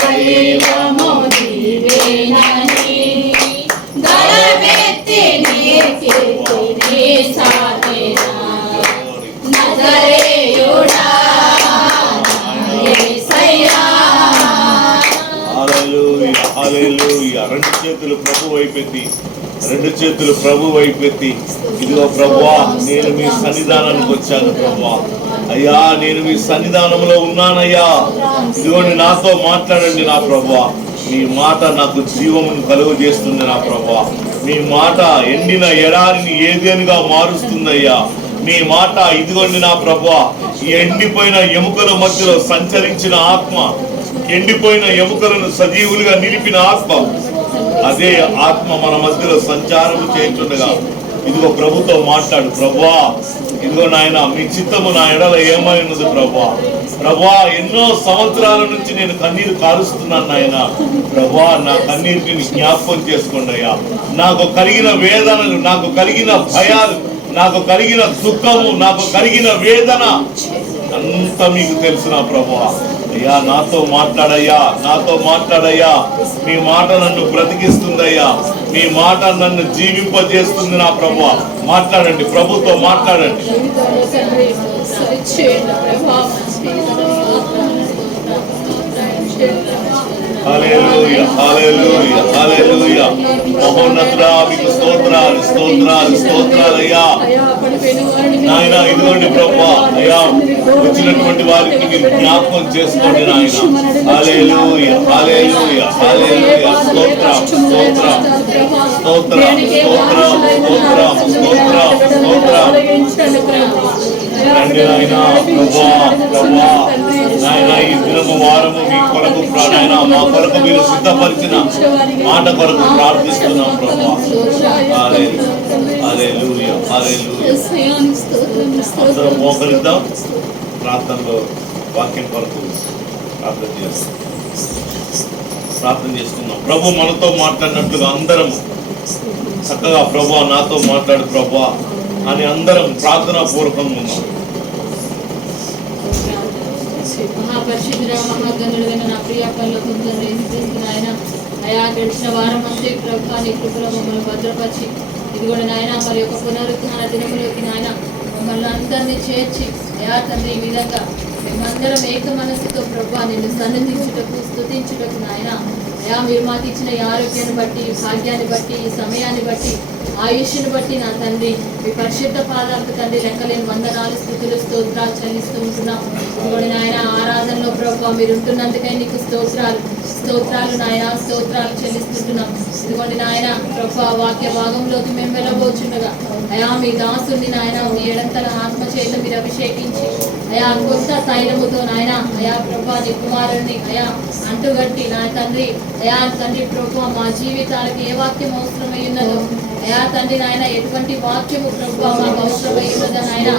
దైవము నీవేనని గలవెత్తి నీ కీర్తిని చాటెదా నజరేయుడా యేసయ్యా. హల్లెలూయా హల్లెలూయా. రెండు చేతులు ప్రభు వైపెత్తి, రెండు చేతులు ప్రభు వైపెత్తి, ఇదిగో ప్రభువా నేను మీ సన్నిధానానికి వచ్చాను ప్రభువా. అయ్యా నేను మీ సన్నిధానంలో ఉన్నానయ్యా. ఇదిగోండి నాతో మాట్లాడండి నా ప్రభువా. మీ మాట నాకు జీవమును కలుగు చేస్తుంది నా ప్రభువా. మీ మాట ఎండిన ఎడారిని ఏదేనుగా మారుస్తుందయ్యా. మీ మాట ఇదిగోండి నా ప్రభువా ఈ ఎండిపోయిన ఎముకల మధ్యలో సంచరించిన ఆత్మ, ఎండిపోయిన ఎముకలను సజీవులుగా నిలిపిన ఆత్మ, అదే ఆత్మ మన మధ్యలో సంచారం చేస్తుండగా ఇదిగో ప్రభుతో మాట్లాడు ప్రభువా. ఇదిగో నాయన మీ చిత్తము నా ఎడల ఏమై ఉన్నది ప్రభువా. ప్రభువా ఎన్నో సంవత్సరాల నుంచి నేను కన్నీరు కారుస్తున్నాను నాయన. ప్రభువా నా కన్నీరుని జ్ఞాపకం చేసుకోండి అయ్యా. నాకు కలిగిన వేదనలు, నాకు కలిగిన భయాలు, నాకు కలిగిన దుఃఖము, నాకు కలిగిన వేదన అంతా మీకు తెలుసు నా ప్రభువా. అయ్యా నాతో మాట్లాడయ్యా, నాతో మాట్లాడయ్యా. మీ మాట నన్ను బ్రతికిస్తుందయ్యా. మీ మాట నన్ను జీవింపజేస్తుంది నా ప్రభువా. మాట్లాడండి, ప్రభుతో మాట్లాడండి. హల్లెలూయా హల్లెలూయా హల్లెలూయా. మహోన్నతుడా మీకు స్తోత్రాలు స్తోత్రాలు స్తోత్రాలయ్యా. నాయన ఇదిగోండి ప్రభువా అయ్యా వచ్చినటువంటి వారికి మీరు జ్ఞాపకం చేసుకోండి నాయన. హల్లెలూయా హల్లెలూయా హల్లెలూయా. స్తోత్రం స్తోత్రం స్తోత్రం స్తోత్రం స్తోత్రం స్తోత్రం స్తోత్రం. రండి నాయన ప్రభువా ప్రభువా నాయన ఈ దినము వారము మీ కొరకు నాయన మా కొరకు మీరు సిద్ధపరిచిన మాట కొరకు ప్రార్థిస్తున్నాం ప్రభువా. హల్లెలూయా హల్లెలూయా. అందరం మోకరిద్దాం, ప్రార్థనలో వాక్యం కొరకు ప్రార్థన చేసుకుందాం. ప్రభు మనతో మాట్లాడినట్లుగా అందరం చక్కగా ప్రభువా నాతో మాట్లాడు ప్రభువా అని అందరం ప్రార్థనా పూర్వకంగా ఉన్నాం. మహాపరిశుద్ధుడా మహాగణుడైన నా ప్రియ పరలోకపు ఆయన అయా గడిచిన వారం అంతే ప్రభువా నీ కృపలో మమ్మల్ని భద్రపరిచి ఇదిగోండి నాయన మరి యొక్క పునరుత్థాన దినములోకి నాయన మమ్మల్ని అందరినీ చేర్చి అయా తండ్రి ఈ విధంగా మేమందరం ఏక మనసుతో ప్రభువా నిన్ను సన్నిధించుటకు స్తుతించుటకు నాయన అయా మీరు మాకు ఇచ్చిన ఈ ఆరోగ్యాన్ని బట్టి, ఈ భాగ్యాన్ని బట్టి, ఈ సమయాన్ని బట్టి, ఆయుష్ను బట్టి నా తండ్రి మీ పరిశుద్ధ పాదాలకు తండ్రి లెక్కలేని వందనాలు స్తుతులు స్తోత్రాలు చెల్లిస్తూ ఉంటున్నాం. ఇదిగోండి నాయన ఆరాధనలో ప్రభువా మీరు ఉంటున్నందుకై నీకు స్తోత్రాలు స్తోత్రాలు నాయన స్తోత్రాలు చెల్లిస్తుంటున్నాం. ఇదిగోండి నాయన ప్రభువా వాక్య భాగంలోకి మేము వెళ్ళబోచుండగా అయా మీ దాసుని నాయన మీ ఎడంతల ఆత్మ చేత మీరు అభిషేకించి అయా కొత్త తైలముతో నాయన అయా ప్రభువా నీ కుమారుని అయా అంటుగట్టి నా తండ్రి అయా తండ్రి ప్రభువా మా జీవితాలకు ఏ వాక్యం అవసరమై ఉన్నదో అయా తండ్రి నాయన ఎటువంటి వాక్యము ప్రభువా మాకు అవసరమై ఉన్నదో నాయన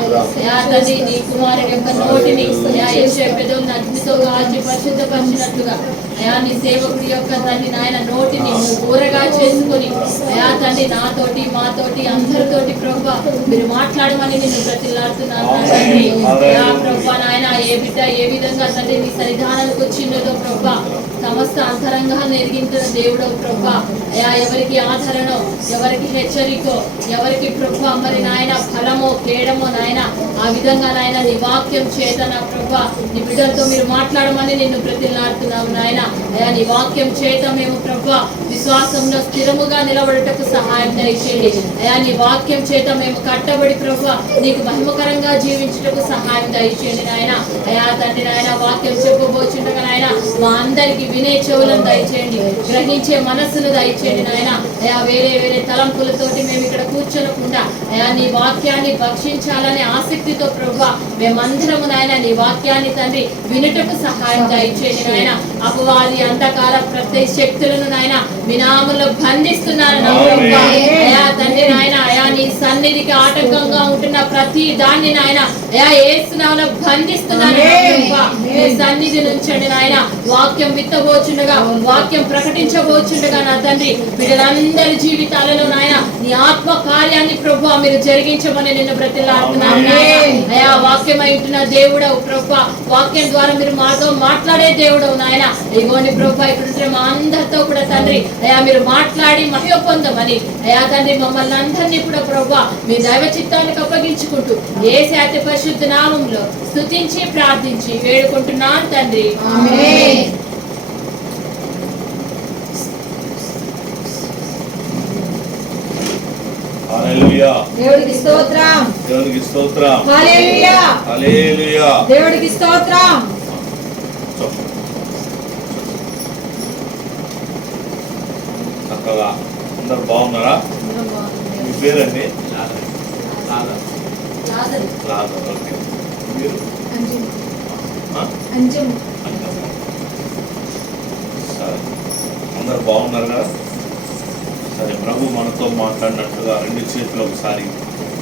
అయా తండ్రి నీ కుమారుని యొక్క నోటిని అయా యేసు పెదవులను అగ్నితో కాల్చి పరిశుద్ధపరిచినట్లుగా అయా నీ సేవకుడి యొక్క తండ్రి నాయన నోటిని ఊరగా చేసుకుని అయా తండ్రి నాతోటి మాతోటి అందరితోటి ప్రభువా మీరు మాట్లాడమని నేను బ్రతిలాడుతున్నాను తండ్రి. అయా ప్రభువా నాయన ఏ బిడ్డ ఏ విధంగా తండ్రి నీ సన్నిధానానికి వచ్చిందో ప్రభువా సమస్త అంతరంగాన్ని ఎరిగించిన దేవుడో ప్రభువా అయా ఎవరికి ఆదరణో, ఎవరికి హెచ్చరికో, ఎవరికి ప్రభువా మరి నాయన ఫలమో కేడమో నాయన ఆ విధంగా నాయన నీ వాక్యం చేత నా ప్రభువా నీ బిడ్డలతో మీరు మాట్లాడమని నిన్ను బ్రతిలాడుతున్నాము నాయన. అయా నీ వాక్యం చేత మేము ప్రభువా విశ్వాసంలో స్థిరముగా నిలబడటకు సహాయం దయచేయండి. అయా నీ వాక్యం చేత మేము కట్టబడి ప్రభువా నీకు మహిమకరంగా జీవించుటకు సహాయం దయచేయండి నాయన. అయా తండ్రి నాయన వాక్యం చెప్పబోచుండగా నాయన మా అందరికి వినే చెవులను దయచేయండి, గ్రహించే మనస్సును దయచేయండి నాయన. అయా వేరే వేరే తలంపులతోటి మేము ఇక్కడ కూర్చోనకుండా అయా నీ వాక్యాన్ని భక్షించాలనే ఆసక్తితో ప్రభువా మేమందరము నాయన నీ వాక్యాన్ని తండ్రి వినుటకు సహాయం దయచేయండి నాయన. అపవాది అంధకార ప్రత్యయ శక్తులను నాయన మీ నామములో బంధిస్తున్నారు నా ప్రభువా. అయా తండ్రి నాయన అయా నీ సన్నిధికి ఆటంకంగా ఉంటున్న ప్రతి దాన్ని నాయన అయా యేసు నామములో బంధిస్తున్నారు నా ప్రభువా. నీ సన్నిధి నుంచండి నాయన వాక్యం విత్తబోచుండగా, వాక్యం ప్రకటించబోచుండగా నా తండ్రి బిడ్డలందరి జీవితాలలో నాయన నీ ఆత్మ కార్యాన్ని ప్రభువా మీరు జరిగించమని నిన్ను బ్రతిలాడుతున్నాను. అయా వాక్యం అయిన దేవుడవు ప్రభువా, వాక్యం ద్వారా మీరు మాతో మాట్లాడే దేవుడవు నాయన. ఇగోని ప్రభువా ఇక్కడ మా అందరితో కూడా తండ్రి అయా మీరు మాట్లాడి మహిమ పొందమని అయా తండ్రి మమ్మల్ని అందరినీ కూడా ప్రభువా మీ దైవ చిత్తానికి అప్పగించుకుంటూ యేసు అతి పరిశుద్ధ నామములో స్తుతించి ప్రార్థించి వేడుకుంటున్నాను తండ్రి, ఆమేన్. హల్లెలూయా. దేవుడికి స్తోత్రం. దేవునికి స్తోత్రం. హల్లెలూయా. హల్లెలూయా. దేవుడికి స్తోత్రం. చక్కగా అందరు బాగున్నారా? మీ పేరండి? లాజర్. ఓకే. మీరు? సరే, అందరు బాగున్నారు కదా? సరే, ప్రభు మనతో మాట్లాడినట్టుగా రెండు చేతులు ఒకసారి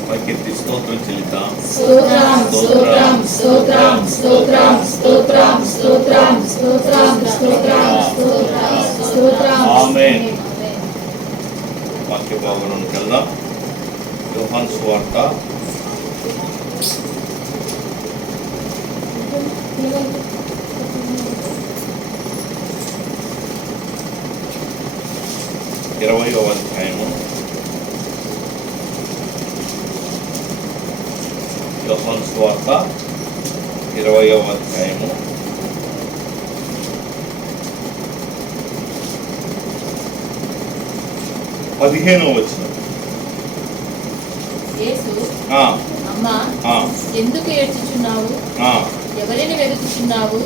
పైకెత్తి స్తోత్రం చెల్లిద్దాం. స్తోత్రం స్తోత్రం స్తోత్రం స్తోత్రం స్తోత్రం స్తోత్రం స్తోత్రం స్తోత్రం స్తోత్రం. ఆమేన్. వాక్య భాగంలోకి వెళ్దాం. యోహాను సువార్త 20వ అధ్యాయము. యోహాను సువార్త 20వ అధ్యాయము 15వ వచనం. యేసు అమ్మా ఎందుకు ఏడ్చుచున్నావు, ఎవరిని వెతుకుచున్నావు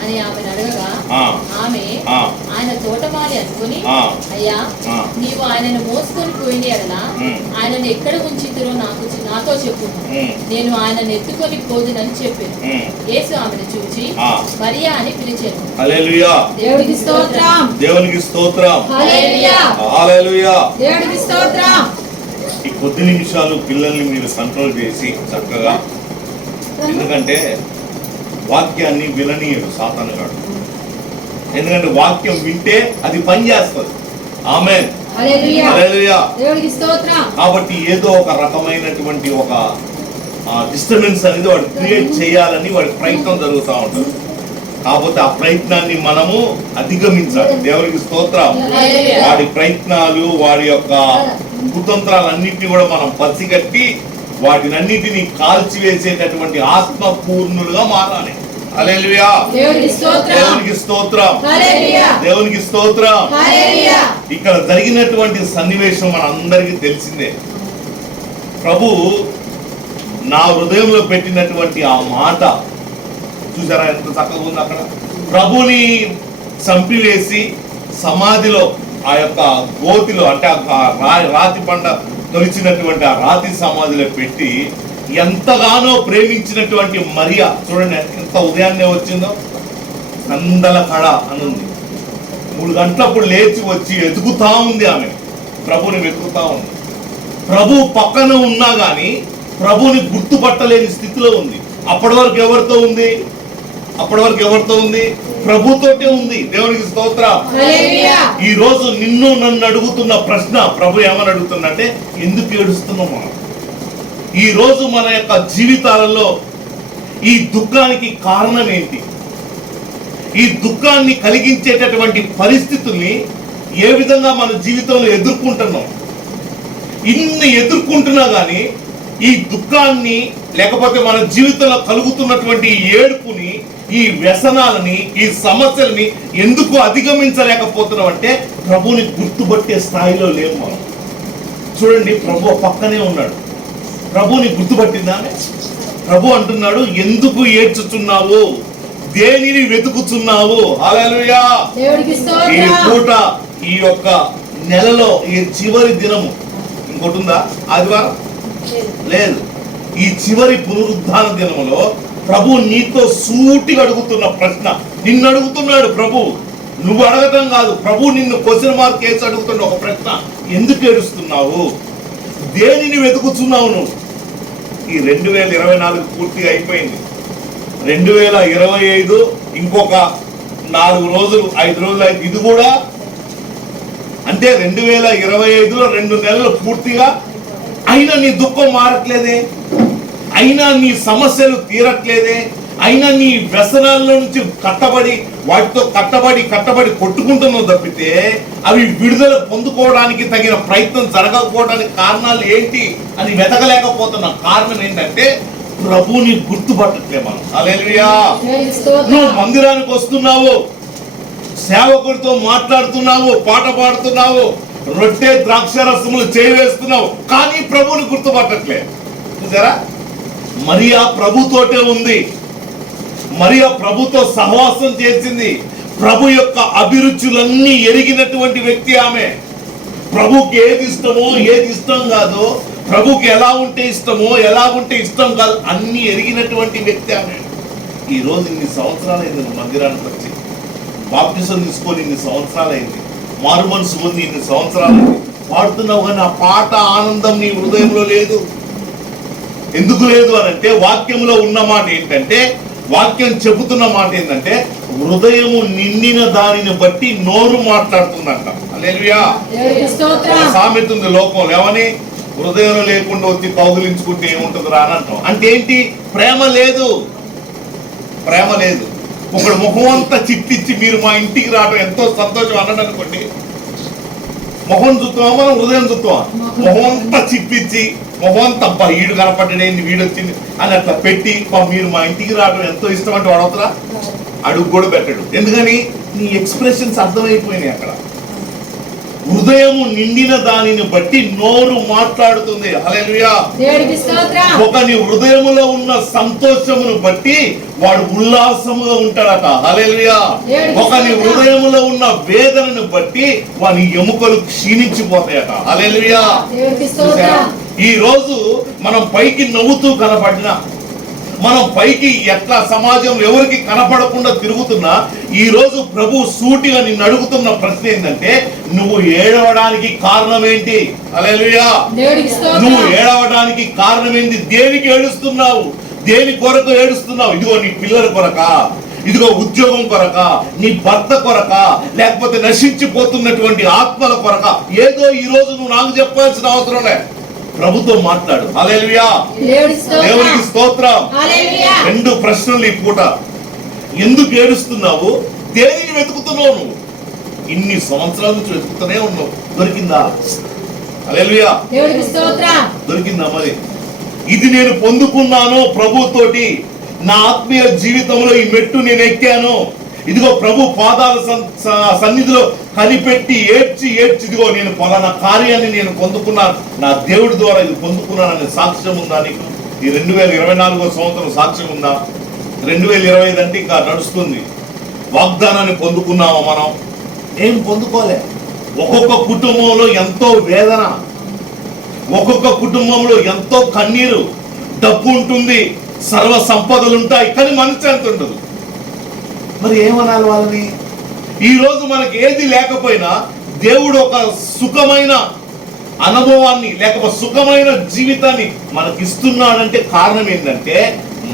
అని ఆమెను అడగగా ఆమె ఆయన తోటమాలి అనుకుని అయ్యా నీవు ఆయనను మోసుకొని పోయిన ఎడలా ఆయనను ఎక్కడ ఉంచితురో నాతో చెప్పు, నేను ఆయనను ఎత్తుకొని పోదునని చెప్పాను. యేసు ఆమెను చూచి మరియా అని పిలిచాను. హల్లెలూయా. దేవునికి స్తోత్రం. దేవునికి స్తోత్రం. హల్లెలూయా. హల్లెలూయా. దేవునికి స్తోత్రం. ఈ కొద్ది నిమిషాలు పిల్లల్ని మీరు కంట్రోల్ చేసి చక్కగా, ఎందుకంటే వాక్యాన్ని విననీయడు సాతానుగాడు. ఎందుకంటే వాక్యం వింటే అది పని చేస్తుంది. ఆమేన్. హల్లెలూయా. హల్లెలూయా. దేవునికి స్తోత్రం. కాబట్టి ఏదో ఒక రకమైనటువంటి ఒక డిస్టర్బెన్స్ అనేది వాడు క్రియేట్ చేయాలని వాడి ప్రయత్నం జరుగుతూ ఉంటుంది. కాకపోతే ఆ ప్రయత్నాన్ని మనము అధిగమించాలి. దేవునికి స్తోత్రం. వాడి ప్రయత్నాలు, వాడి యొక్క కుతంత్రాలన్నింటినీ కూడా మనం పసిగట్టి వాటినన్నిటినీ కాల్చివేసేటటువంటి ఆత్మపూర్ణులుగా మారాలి. హల్లెలూయా. దేవునికి స్తోత్రం. దేవునికి స్తోత్రం. హల్లెలూయా. దేవునికి స్తోత్రం. హల్లెలూయా. ఇక్కడ జరిగినటువంటి సన్నివేశం మనందరికీ తెలిసిందే. ప్రభు నా హృదయంలో పెట్టినటువంటి ఆ మాట చూసారా ఎంత చక్కగా ఉంది. అక్కడ ప్రభుని చంపివేసి సమాధిలో ఆ యొక్క గోతిలో, అంటే రాతి పండ తొలిచినటువంటి ఆ రాతి సమాధిలో పెట్టి ఎంతగానో ప్రేమించినటువంటి మరియా చూడండి ఎంత ఉదయాన్నే వచ్చిందో. కందల కళ అనుంది. 3 గంటలప్పుడు లేచి వచ్చి వెతుకుతా ఉంది. ఆమె ప్రభుని వెతుకుతా ఉంది. ప్రభు పక్కన ఉన్నా గాని ప్రభుని గుర్తుపట్టలేని స్థితిలో ఉంది. అప్పటి వరకు ఎవరితో ఉంది? ప్రభుతోటే ఉంది. దేవునికి స్తోత్రం. ఈ రోజు నిన్ను నన్ను అడుగుతున్న ప్రశ్న ప్రభు ఏమని అడుగుతున్నట్టే, ఎందుకు ఏడుస్తున్నాం మనం? ఈ రోజు మన యొక్క జీవితాలలో ఈ దుఃఖానికి కారణం ఏంటి? ఈ దుఃఖాన్ని కలిగించేటటువంటి పరిస్థితుల్ని ఏ విధంగా మన జీవితంలో ఎదుర్కొంటున్నాం? ఇన్ని ఎదుర్కొంటున్నా గానీ ఈ దుఃఖాన్ని, లేకపోతే మన జీవితంలో కలుగుతున్నటువంటి ఏడుపుని, ఈ వ్యసనాలని, ఈ సమస్యలని ఎందుకు అధిగమించలేకపోతున్నాం అంటే ప్రభుని గుర్తుపట్టే స్థాయిలో లేము మనం. చూడండి, ప్రభు పక్కనే ఉన్నాడు. ప్రభుని గుర్తుపట్టిందా? ప్రభు అంటున్నాడు, ఎందుకు ఏడ్చుచున్నావు, దేనిని వెతుకుతున్నావు? హల్లెలూయా. ఈ పూట, ఈ యొక్క నెలలో ఈ చివరి దినము, ఇంకోటి ఉందా? ఆదివారం లేదు. ఈ చివరి పునరుద్ధాన దినములో ప్రభు నీతో సూటిగా అడుగుతున్న ప్రశ్న, నిన్ను అడుగుతున్నాడు ప్రభు. నువ్వు అడగటం కాదు, ప్రభు నిన్ను క్వశ్చన్ మార్క్ వేసి అడుగుతున్న ఒక ప్రశ్న, ఎందుకు ఏడుస్తున్నావు, దేనిని వెతుకుతున్నావు నువ్వు? ఈ 2024 పూర్తిగా అయిపోయింది. 2025 ఇంకొక 4 రోజులు 5 రోజులు అయింది. ఇది కూడా అంటే 2025లో 2 నెలలు పూర్తిగా అయినా నీ దుఃఖం మారట్లేదే, అయినా నీ సమస్యలు తీరట్లేదే, అయినా నీ వ్యసనాల్లో నుంచి వాటితో కట్టబడి కొట్టుకుంటున్నావు తప్పితే అవి విడుదల పొందుకోవడానికి తగిన ప్రయత్నం జరగకపోవడానికి కారణాలు ఏంటి అని వెతకలేకపోతున్న కారణం ఏంటంటే ప్రభువుని గుర్తుపట్టట్లే మనం. హల్లెలూయా. నువ్వు మందిరానికి వస్తున్నావు, సేవకుడితో మాట్లాడుతున్నావు, పాట పాడుతున్నావు, రొట్టె ద్రాక్షరసములు చేయవేస్తున్నావు, కానీ ప్రభువుని గుర్తుపట్టట్లే. చూసారా, మరియా ప్రభుతోటే ఉంది, మరియా ప్రభుతో సహవాసం చేసింది, ప్రభు యొక్క అభిరుచులన్నీ ఎరిగినటువంటి వ్యక్తి ఆమె. ప్రభుకి ఏది ఇష్టమో ఏది ఇష్టం కాదో, ప్రభుకి ఎలా ఉంటే ఇష్టమో ఎలా ఉంటే ఇష్టం కాదు అన్ని ఎరిగినటువంటి వ్యక్తి ఆమె. ఈ రోజు ఇన్ని సంవత్సరాలైంది నువ్వు మందిరానికి వచ్చి, బాప్టిజం తీసుకొని ఇన్ని సంవత్సరాలైంది, మారు మనసు పొంది ఇన్ని సంవత్సరాలైంది, పాడుతున్నావు కానీ ఆ పాట ఆనందం నీ హృదయంలో లేదు. ఎందుకు లేదు అని అంటే వాక్యంలో ఉన్న మాట ఏంటంటే, వాక్యం చెబుతున్న మాట ఏంటంటే హృదయము నిండిన దానిని బట్టి నోరు మాట్లాడుతుందంట. హల్లెలూయా. ఒక సామెత ఉంది లోకంలో, ఏమని? హృదయంలో లేకుండా వచ్చి కౌగిలించుకుంటే ఏముంటుంది రా అని అంటాం. అంటే ఏంటి? ప్రేమ లేదు, ప్రేమ లేదు. ఒకడు ముఖం అంతా చిట్టిచ్చి మీరు మా ఇంటికి రావడం ఎంతో సంతోషం అన్నాడు అనుకోండి, మొహం చూస్తామా మనం హృదయం చూస్తామా? మొహం అంతా చిట్టిచ్చి మొహం అంతా అబ్బా వీడు కనపడ్డాడేంది వీడు వచ్చింది అని అట్లా పెట్టి మీరు మా ఇంటికి రావడం ఎంతో ఇష్టం అంటే వాడు అవుతారా? అడుగు కూడా పెట్టడు. ఎందుకని? నీ ఎక్స్ప్రెషన్స్ అర్థమైపోయినాయి అక్కడ. హృదయము నిండిన దానిని బట్టి నోరు మాట్లాడుతుంది. హల్లెలూయా. ఒకని హృదయములో ఉన్న సంతోషమును బట్టి వాడు ఉల్లాసముగా ఉంటాడట. హల్లెలూయా. ఒకని హృదయములో ఉన్న వేదనను బట్టి వాని ఎముకలు క్షీణించిపోతాయట. హల్లెలూయా. ఈ రోజు మనం పైకి నవ్వుతూ కనపడినా, మనం పైకి ఎట్లా సమాజంలో ఎవరికి కనపడకుండా తిరుగుతున్నా, ఈ రోజు ప్రభు సూటిగా నిన్ను అడుగుతున్న ప్రశ్న ఏంటంటే నువ్వు ఏడవడానికి కారణం ఏంటి? హల్లెలూయా. నువ్వు ఏడవడానికి కారణం ఏంటి? దేనికి ఏడుస్తున్నావు? దేని కొరకు ఏడుస్తున్నావు? ఇదిగో నీ పిల్లల కొరకా, ఇదిగో ఉద్యోగం కొరక, నీ భర్త కొరక, లేకపోతే నశించిపోతున్నటువంటి ఆత్మల కొరక? ఏదో ఈ రోజు నువ్వు నాకు చెప్పాల్సిన అవసరం లే, ప్రభుతో మాట్లాడు. హల్లెలూయా. దేవునికి స్తోత్రం. 2 ప్రశ్నలు ఈ పూట. ఎందుకు ఏడుస్తున్నావు? దేనిని వెతుకుతున్నావు? నువ్వు ఇన్ని సంవత్సరాల నుంచి వెతుకుతూనే ఉన్నావు, దొరికిందా? హల్లెలూయా. దొరికిందా? మరి ఇది నేను పొందుకున్నాను ప్రభుతోటి, నా ఆత్మీయ జీవితంలో ఈ మెట్టు నేను ఎక్కాను, ఇదిగో ప్రభు పాదాల సన్నిధిలో కనిపెట్టి ఏడ్చి ఇదిగో నేను పలానా కార్యాన్ని నేను పొందుకున్నాను, నా దేవుడి ద్వారా ఇది పొందుకున్నాననే సాక్ష్యం ఉందా నీకు? ఈ 2024 సంవత్సరం సాక్ష్యం ఉందా? 2025 అంటే ఇంకా నడుస్తుంది. వాగ్దానాన్ని పొందుకున్నామా మనం? ఏం పొందుకోలే. ఒక్కొక్క కుటుంబంలో ఎంతో వేదన, ఒక్కొక్క కుటుంబంలో ఎంతో కన్నీరు. డబ్బు ఉంటుంది, సర్వ సంపదలు ఉంటాయి, కానీ మనశ్శాంతి ఉండదు. మరి ఏమనాలి వాళ్ళని? ఈ రోజు మనకి ఏది లేకపోయినా దేవుడు ఒక సుఖమైన అనుభవాన్ని లేకపోతే సుఖమైన జీవితాన్ని మనకి ఇస్తున్నాడంటే కారణం ఏంటంటే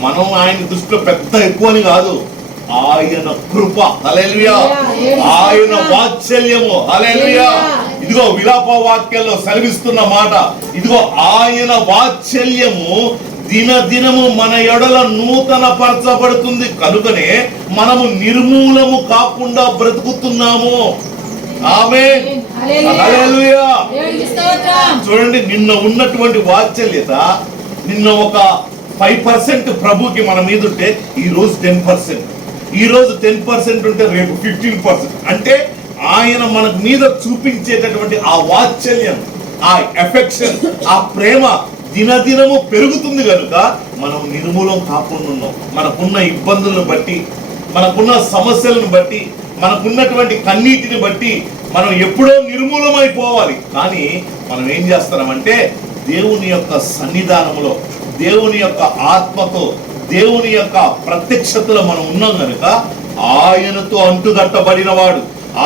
మనం ఆయన దృష్టిలో పెద్ద ఎక్కువని కాదు, ఆయన కృప. హల్లెలూయా. ఆయన వాత్సల్యము. హల్లెలూయా. ఇదిగో విలాప వాక్యాల్లో సెలవిస్తున్న మాట, ఇదిగో ఆయన వాత్సల్యము దినదినము మన ఎడల నూతన పరచబడుతుంది, కనుకనే మనము నిర్మూలము కాకుండా బ్రతుకుతున్నాము. ఆమేన్. హల్లెలూయా. చూడండి, నిన్న ఉన్నటువంటి వాత్సల్యత, నిన్న ఒక 5% ప్రభుకి మన మీద ఉంటే ఈ రోజు 10%, ఈ రోజు 10% ఉంటే రేపు 15%. అంటే ఆయన మన మీద చూపించేటటువంటి ఆ వాత్సల్యం, ఆ ఎఫెక్షన్, ఆ ప్రేమ దినదినము పెరుగుతుంది కనుక మనం నిర్మూలం కాకుండా ఉన్నాం. మనకున్న ఇబ్బందులను బట్టి, మనకున్న సమస్యలను బట్టి, మనకున్నటువంటి కన్నీటిని బట్టి మనం ఎప్పుడో నిర్మూలమైపోవాలి. కానీ మనం ఏం చేస్తున్నామంటే దేవుని యొక్క సన్నిధానంలో, దేవుని యొక్క ఆత్మతో, దేవుని యొక్క ప్రత్యక్షతలో మనం ఉన్నాం కనుక ఆయనతో అంటుగట్టబడిన వాడు,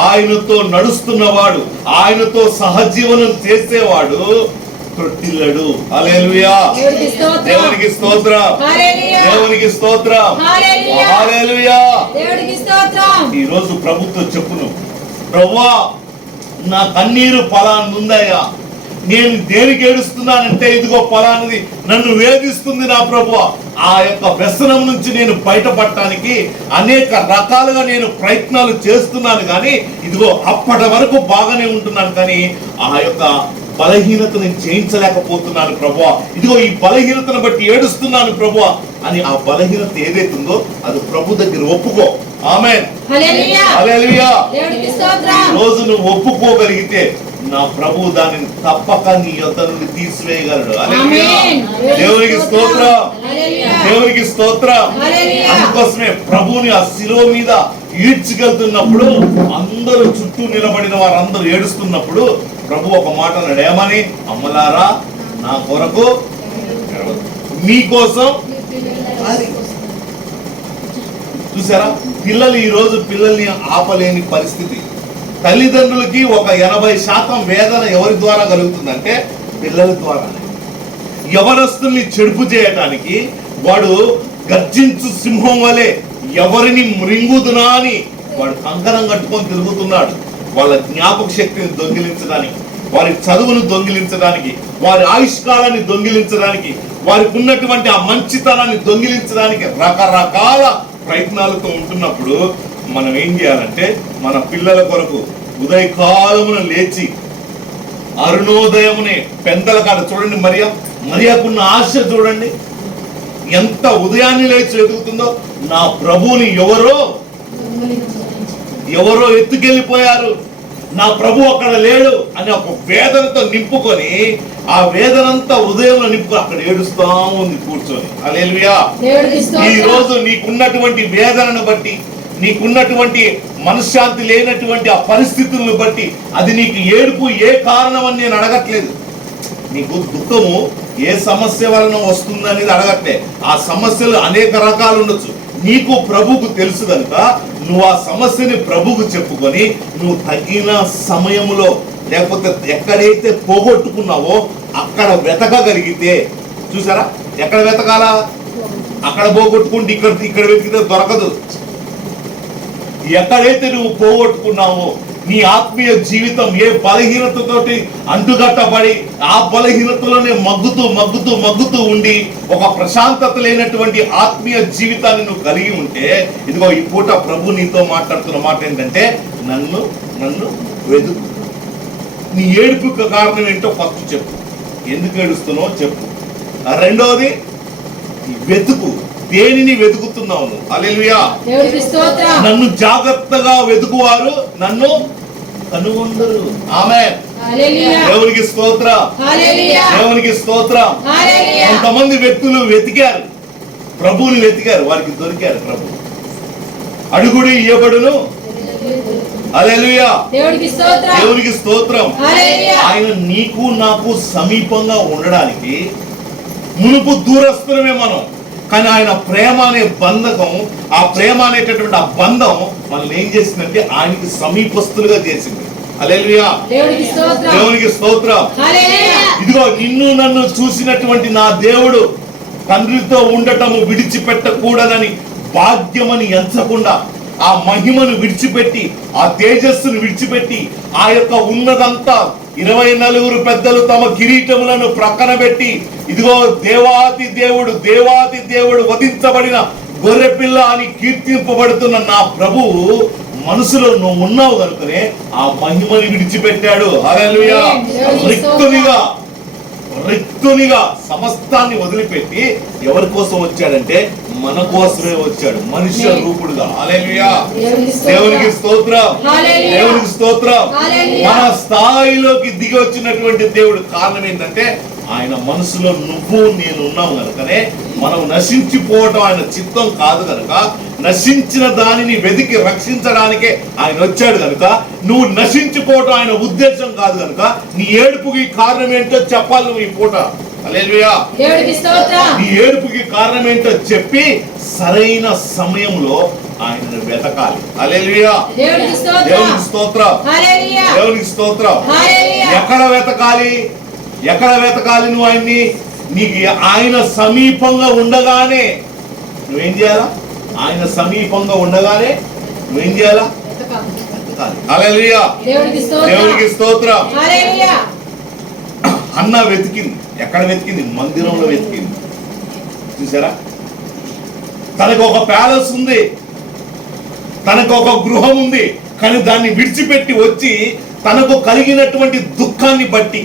ఆయనతో నడుస్తున్నవాడు, ఆయనతో సహజీవనం చేసేవాడు త్రొట్టిల్లడు. హల్లెలూయా. దేవునికి స్తోత్రం. దేవునికి స్తోత్రం. హల్లెలూయా. దేవునికి స్తోత్రం. హల్లెలూయా. హల్లెలూయా. దేవునికి స్తోత్రం. ఈ రోజు ప్రభుత్వం చెప్పును, ప్రభువా నా కన్నీరు ఫలాన్ని ఉందయ్యా, నేను దేనికి ఏడుస్తున్నానంటే ఇదిగో ఫలానిది నన్ను వేధిస్తుంది నా ప్రభువా. ఆ యొక్క వ్యసనం నుంచి నేను బయటపడటానికి అనేక రకాలుగా నేను ప్రయత్నాలు చేస్తున్నాను, కానీ ఇదిగో అప్పటి వరకు బాగానే ఉంటున్నాను, కానీ ఆ యొక్క బలహీనత నేను జయించలేకపోతున్నాను ప్రభువా. ఇదిగో ఈ బలహీనతను బట్టి ఏడుస్తున్నాను ప్రభువా అని ఆ బలహీనత ఏదైతుందో అది ప్రభు దగ్గర ఒప్పుకో. ఆమేన్. హల్లెలూయా. హల్లెలూయా. దేవునికి స్తోత్రం. ఈ రోజు నువ్వు ఒప్పుకోగలిగితే నా ప్రభు దానిని తప్పక నీ యొద్ద నుండి తీసివేయగలడు. హల్లెలూయా. ఆమేన్. దేవునికి స్తోత్రం. హల్లెలూయా. దేవునికి స్తోత్రం. హల్లెలూయా. అందుకోసమే ప్రభువుని ఆ శిలువ మీద ఈడ్చికెళ్తున్నప్పుడు అందరూ చుట్టూ నిలబడిన వారందరూ ఏడుస్తున్నప్పుడు ప్రభు ఒక మాట అన్నాడు, ఏమని? అమ్మలారా నా కొరకు మీకోసం. చూసారా, పిల్లలు ఈ రోజు పిల్లల్ని ఆపలేని పరిస్థితి. తల్లిదండ్రులకి ఒక 80% వేదన ఎవరి ద్వారా కలుగుతుందంటే పిల్లల ద్వారా. యవనస్తుల్ని చెడుపు చేయటానికి వాడు గర్జించు సింహం వలె ఎవరిని మృంగుదునా అని వాడు కంకణం కట్టుకొని తిరుగుతున్నాడు. వాళ్ళ జ్ఞాపక శక్తిని దొంగిలించడానికి, వారి చదువును దొంగిలించడానికి, వారి ఆయుష్కాలాన్ని దొంగిలించడానికి, వారికి ఉన్నటువంటి ఆ మంచితనాన్ని దొంగిలించడానికి రకరకాల ప్రయత్నాలతో ఉంటున్నప్పుడు మనం ఏం చేయాలంటే మన పిల్లల కొరకు ఉదయకాలమున లేచి అరుణోదయమునే పెందల కాడ చూడండి, మరియాకున్న ఆశ చూడండి, ఎంత ఉదయాన్నే లేచి వెతుకుతుందో. నా ప్రభువుని ఎవరో ఎత్తుకెళ్ళిపోయారు, నా ప్రభు అక్కడ లేడు అని ఒక వేదనతో నింపుకొని ఆ వేదనంతా ఉదయంలో నింపుకొని అక్కడ ఏడుస్తా ఉంది కూర్చొని. హల్లెలూయా. ఈ రోజు నీకున్నటువంటి వేదనను బట్టి, నీకున్నటువంటి మనశ్శాంతి లేనటువంటి ఆ పరిస్థితులను బట్టి అది నీకు ఏడుపు ఏ కారణం అని నేను అడగట్లేదు. నీకు దుఃఖము ఏ సమస్య వలన వస్తుందనేది అడగట్లే. ఆ సమస్యలు అనేక రకాలు ఉండొచ్చు. నీకు ప్రభువుకు తెలుసు కనుక నువ్వు ఆ సమస్యని ప్రభువుకు చెప్పుకొని నువ్వు తగిన సమయంలో, లేకపోతే ఎక్కడైతే పోగొట్టుకున్నావో అక్కడ వెతకగలిగితే, చూసారా ఎక్కడ వెతకాలా? అక్కడ పోగొట్టుకుంటే ఇక్కడ వెతికితే దొరకదు. ఎక్కడైతే నువ్వు పోగొట్టుకున్నావో నీ ఆత్మీయ జీవితం ఏ బలహీనతతోటి అంటుగట్టబడి ఆ బలహీనతలోనే మగ్గుతూ ఉండి ఒక ప్రశాంతత లేనటువంటి ఆత్మీయ జీవితాన్ని నువ్వు కలిగి ఉంటే, ఇదిగో ఈ పూట ప్రభు నీతో మాట్లాడుతున్న మాట ఏంటంటే నన్ను వెతుకు. నీ ఏడుపుకు కారణం ఏంటో ఫస్ట్ చెప్పు, ఎందుకు ఏడుస్తున్నావో చెప్పు. రెండోది వెతుకు, దేనిని వెతుకుతున్నావు నువ్వు? హల్లెలూయా. నన్ను జాగ్రత్తగా వెతుకువారు నన్ను కనుగొందరు. ఆమేన్. దేవునికి స్తోత్రం. దేవునికి స్తోత్రం. కొంతమంది వ్యక్తులు వెతికారు, ప్రభువుని వెతికారు, వారికి దొరికారు ప్రభు. అడుగుడు ఇయ్యబడును. హల్లెలూయా. దేవునికి స్తోత్రం. ఆయన నీకు నాకు సమీపంగా ఉండడానికి మునుపు దూరస్తులమే మనం, కానీ ఆయన ప్రేమ అనే బంధకం, ఆ ప్రేమ అనేటటువంటి ఆ బంధం మనల్ని ఏం చేసిందంటే ఆయనకి సమీపస్తులుగా చేసింది. హల్లెలూయా. దేవునికి స్తోత్రం. ఇదిగో నిన్ను నన్ను చూసినటువంటి నా దేవుడు తండ్రితో ఉండటము విడిచిపెట్టకూడదని భాగ్యమని ఎంచకుండా ఆ మహిమను విడిచిపెట్టి, ఆ తేజస్సును విడిచిపెట్టి, ఆ యొక్క ఉన్నదంతా 24 పెద్దలు తమ కిరీటములను ప్రక్కన పెట్టి, ఇదిగో దేవాతి దేవుడు వధించబడిన గొర్రెపిల్ల అని కీర్తింపబడుతున్న నా ప్రభువు మనసులో నువ్వు ఉన్నావు కనుకనే ఆ మహిమని విడిచిపెట్టాడు. హల్లెలూయా. రిక్తునిగా సమస్తాన్ని వదిలిపెట్టి ఎవరి కోసం వచ్చాడంటే మన కోసమే వచ్చాడు, మనుష్య రూపుడుగా. హల్లెలూయా. దేవునికి స్తోత్రం. దేవునికి స్తోత్రం. మన స్థాయిలోకి దిగి వచ్చినటువంటి దేవుడు కారణం ఏంటంటే ఆయన మనసులో నువ్వు నేను ఉన్నావు కనుకనే. మనం నశించిపోవటం ఆయన చిత్తం కాదు కనుక, నశించిన దానిని వెతికి రక్షించడానికే ఆయన వచ్చాడు కనుక, నువ్వు నశించిపోవటం ఆయన ఉద్దేశం కాదు కనుక నీ ఏడుపుకి కారణం ఏంటో చెప్పాలి నువ్వు ఈ పూట. హల్లెలూయా. నీ ఏడుపుకి కారణం ఏంటో చెప్పి సరైన సమయంలో ఆయనను వెతకాలి. హల్లెలూయా. దేవునికి స్తోత్రం. దేవునికి స్తోత్రం. ఎక్కడ వెతకాలి? ఎక్కడ వెతకాలి నువ్వు ఆయన్ని? నీకు ఆయన సమీపంగా ఉండగానే నువ్వేం చేయాలా? ఆయన సమీపంగా ఉండగానే నువ్వేం చేయాలా? వెతకాలి. హల్లెలూయా, దేవునికి స్తోత్రం. హల్లెలూయా. అన్న వెతికింది. ఎక్కడ వెతికింది? మందిరంలో వెతికింది. చూసారా? తనకు ఒక ప్యాలెస్ ఉంది, తనకు ఒక గృహం ఉంది, కానీ దాన్ని విడిచిపెట్టి వచ్చి తనకు కలిగినటువంటి దుఃఖాన్ని బట్టి,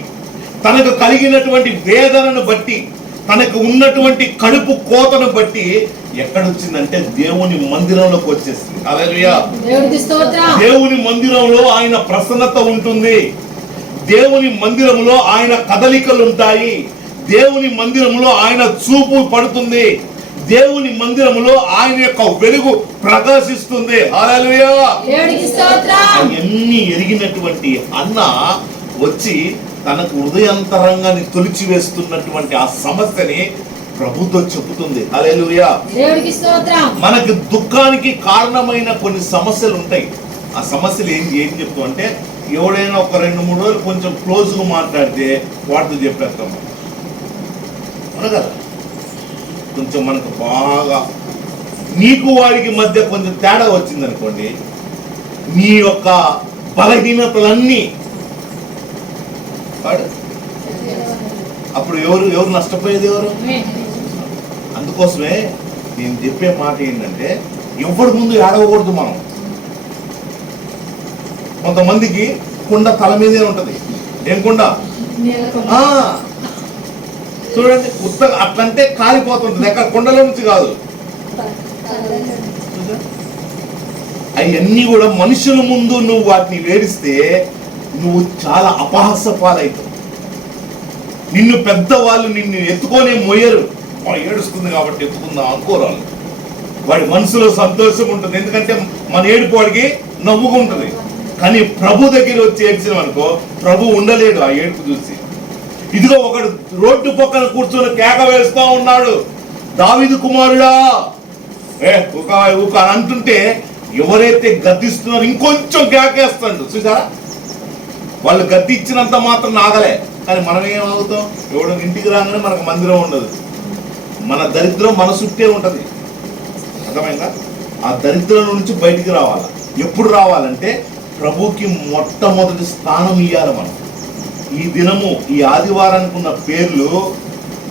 తనకు కలిగినటువంటి వేదనను బట్టి, తనకు ఉన్నటువంటి కడుపు కోతను బట్టి ఎక్కడొచ్చిందంటే దేవుని మందిరంలోకి వచ్చేసింది. హల్లెలూయా, దేవుని మందిరంలో ఆయన ప్రసన్నత ఉంటుంది, దేవుని మందిరంలో ఆయన కదలికలు ఉంటాయి, దేవుని మందిరంలో ఆయన చూపు పడుతుంది, దేవుని మందిరంలో ఆయన యొక్క వెలుగు ప్రకాశిస్తుంది. హల్లెలూయా, అవన్నీ ఎరిగినటువంటి అన్న వచ్చి తనకు హృదయాంతరంగాన్ని తొలిచివేస్తున్నటువంటి ఆ సమస్యని ప్రభుతో చెబుతుంది. హల్లెలూయా, మనకి దుఃఖానికి కారణమైన కొన్ని సమస్యలు ఉంటాయి. ఆ సమస్యలు ఏం చెప్తాం అంటే, ఎవడైనా ఒక 2-3 రోజులు కొంచెం క్లోజ్గా మాట్లాడితే వాటితో చెప్పేస్తాం కదా. కొంచెం మనకు బాగా నీకు వాడికి మధ్య కొంచెం తేడా వచ్చింది అనుకోండి, నీ యొక్క బలహీనతలన్నీ అప్పుడు ఎవరు నష్టపోయేది? ఎవరు? అందుకోసమే నేను చెప్పే మాట ఏంటంటే, ఎవరి ముందు ఏడవకూడదు మనం. కొంతమందికి కుండ తల మీదే ఉంటది. ఏం కుండ? చూడండి, ఉత్తగా అట్లంటే కాలిపోతుంటుంది, ఎక్కడ కుండలో నుంచి కాదు. అవన్నీ కూడా మనుషుల ముందు నువ్వు వాటిని వేడిస్తే నువ్వు చాలా అపహాస్య పాలవుతావు. నిన్ను పెద్దవాళ్ళు నిన్ను ఎత్తుకొనే మొయ్యరు. ఏడుస్తుంది కాబట్టి ఎత్తుకుందాం అనుకోరాలు. వాడి మనసులో సంతోషం ఉంటుంది, ఎందుకంటే మన ఏడుపు వాడికి నవ్వుగా ఉంటుంది. కానీ ప్రభు దగ్గర వచ్చి ఏడ్చినాం అనుకో, ప్రభు ఉండలేడు ఆ ఏడుపు చూసి. ఇదిగో ఒకడు రోడ్డు పక్కన కూర్చొని కేక వేస్తా ఉన్నాడు, దావీదు కుమారుడా ఊక అంటుంటే ఎవరైతే గద్దిస్తున్నారో ఇంకొంచెం కేకేస్తాడు. చూసారా? వాళ్ళు గద్ది ఇచ్చినంత మాత్రం ఆగలే. కానీ మనం ఏమవుతాం? ఎవడో ఇంటికి రాగానే మనకు మందిరం ఉండదు. మన దరిద్రం మన చుట్టే ఉంటది. అర్థమైందా? ఆ దరిద్రం నుంచి బయటికి రావాలి. ఎప్పుడు రావాలంటే ప్రభుకి మొట్టమొదటి స్థానం ఇయ్యాలి మనం. ఈ దినము, ఈ ఆదివారానికి ఉన్న పేర్లు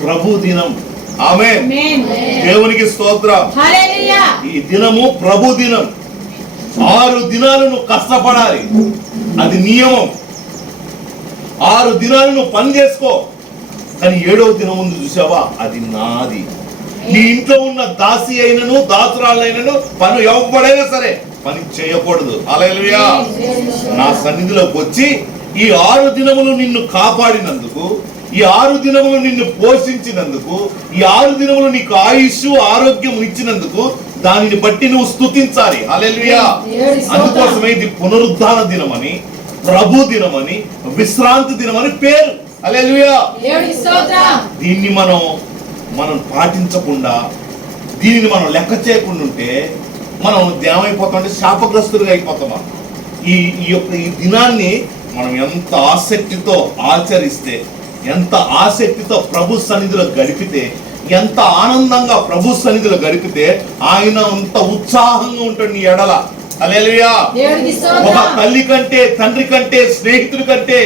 ప్రభు దినం. ఆమేన్, దేవునికి స్తోత్రం. ఈ దినము ప్రభు దినం. 6 దినాలు నువ్వు కష్టపడాలి, అది నియమం. 6 దినాలు నువ్వు పని చేసుకో, కానీ 7వ దినం ముందు చూసావా, అది నాది. నీ ఇంట్లో ఉన్న దాసి అయినను దాసురాలైనను పని ఎవడైనా సరే పని చేయకూడదు. హల్లెలూయా, నా సన్నిధిలోకి వచ్చి ఈ 6 దినములు నిన్ను కాపాడినందుకు, ఈ 6 దినములు నిన్ను పోషించినందుకు, ఈ 6 దినములు నీకు ఆయుష్ ఆరోగ్యం ఇచ్చినందుకు దానిని బట్టి నువ్వు స్తుతించాలి. హల్లెలూయా. అందుకోసమే ఇది పునరుద్ధాన దినమని, ప్రభు దినమని, విశ్రాంతి దినమని పేరు. హల్లెలూయా. దీన్ని మనం పాటించకుండా, దీనిని మనం లెక్క చేయకుండా ఉంటే మనం ఏమైపోతాం అంటే శాపగ్రస్తులుగా అయిపోతాం. ఈ దినాన్ని మనం ఎంత ఆసక్తితో ఆచరిస్తే, ఎంత ఆసక్తితో ప్రభు సన్నిధిలో గడిపితే, ఎంత ఆనందంగా ప్రభు సన్నిధిలో గడిపితే ఆయన అంత ఉత్సాహంగా ఉంటాడు నీ ఎడల. హల్లెలూయా. ఒక తల్లి కంటే, తండ్రి కంటే, స్నేహితుల కంటే,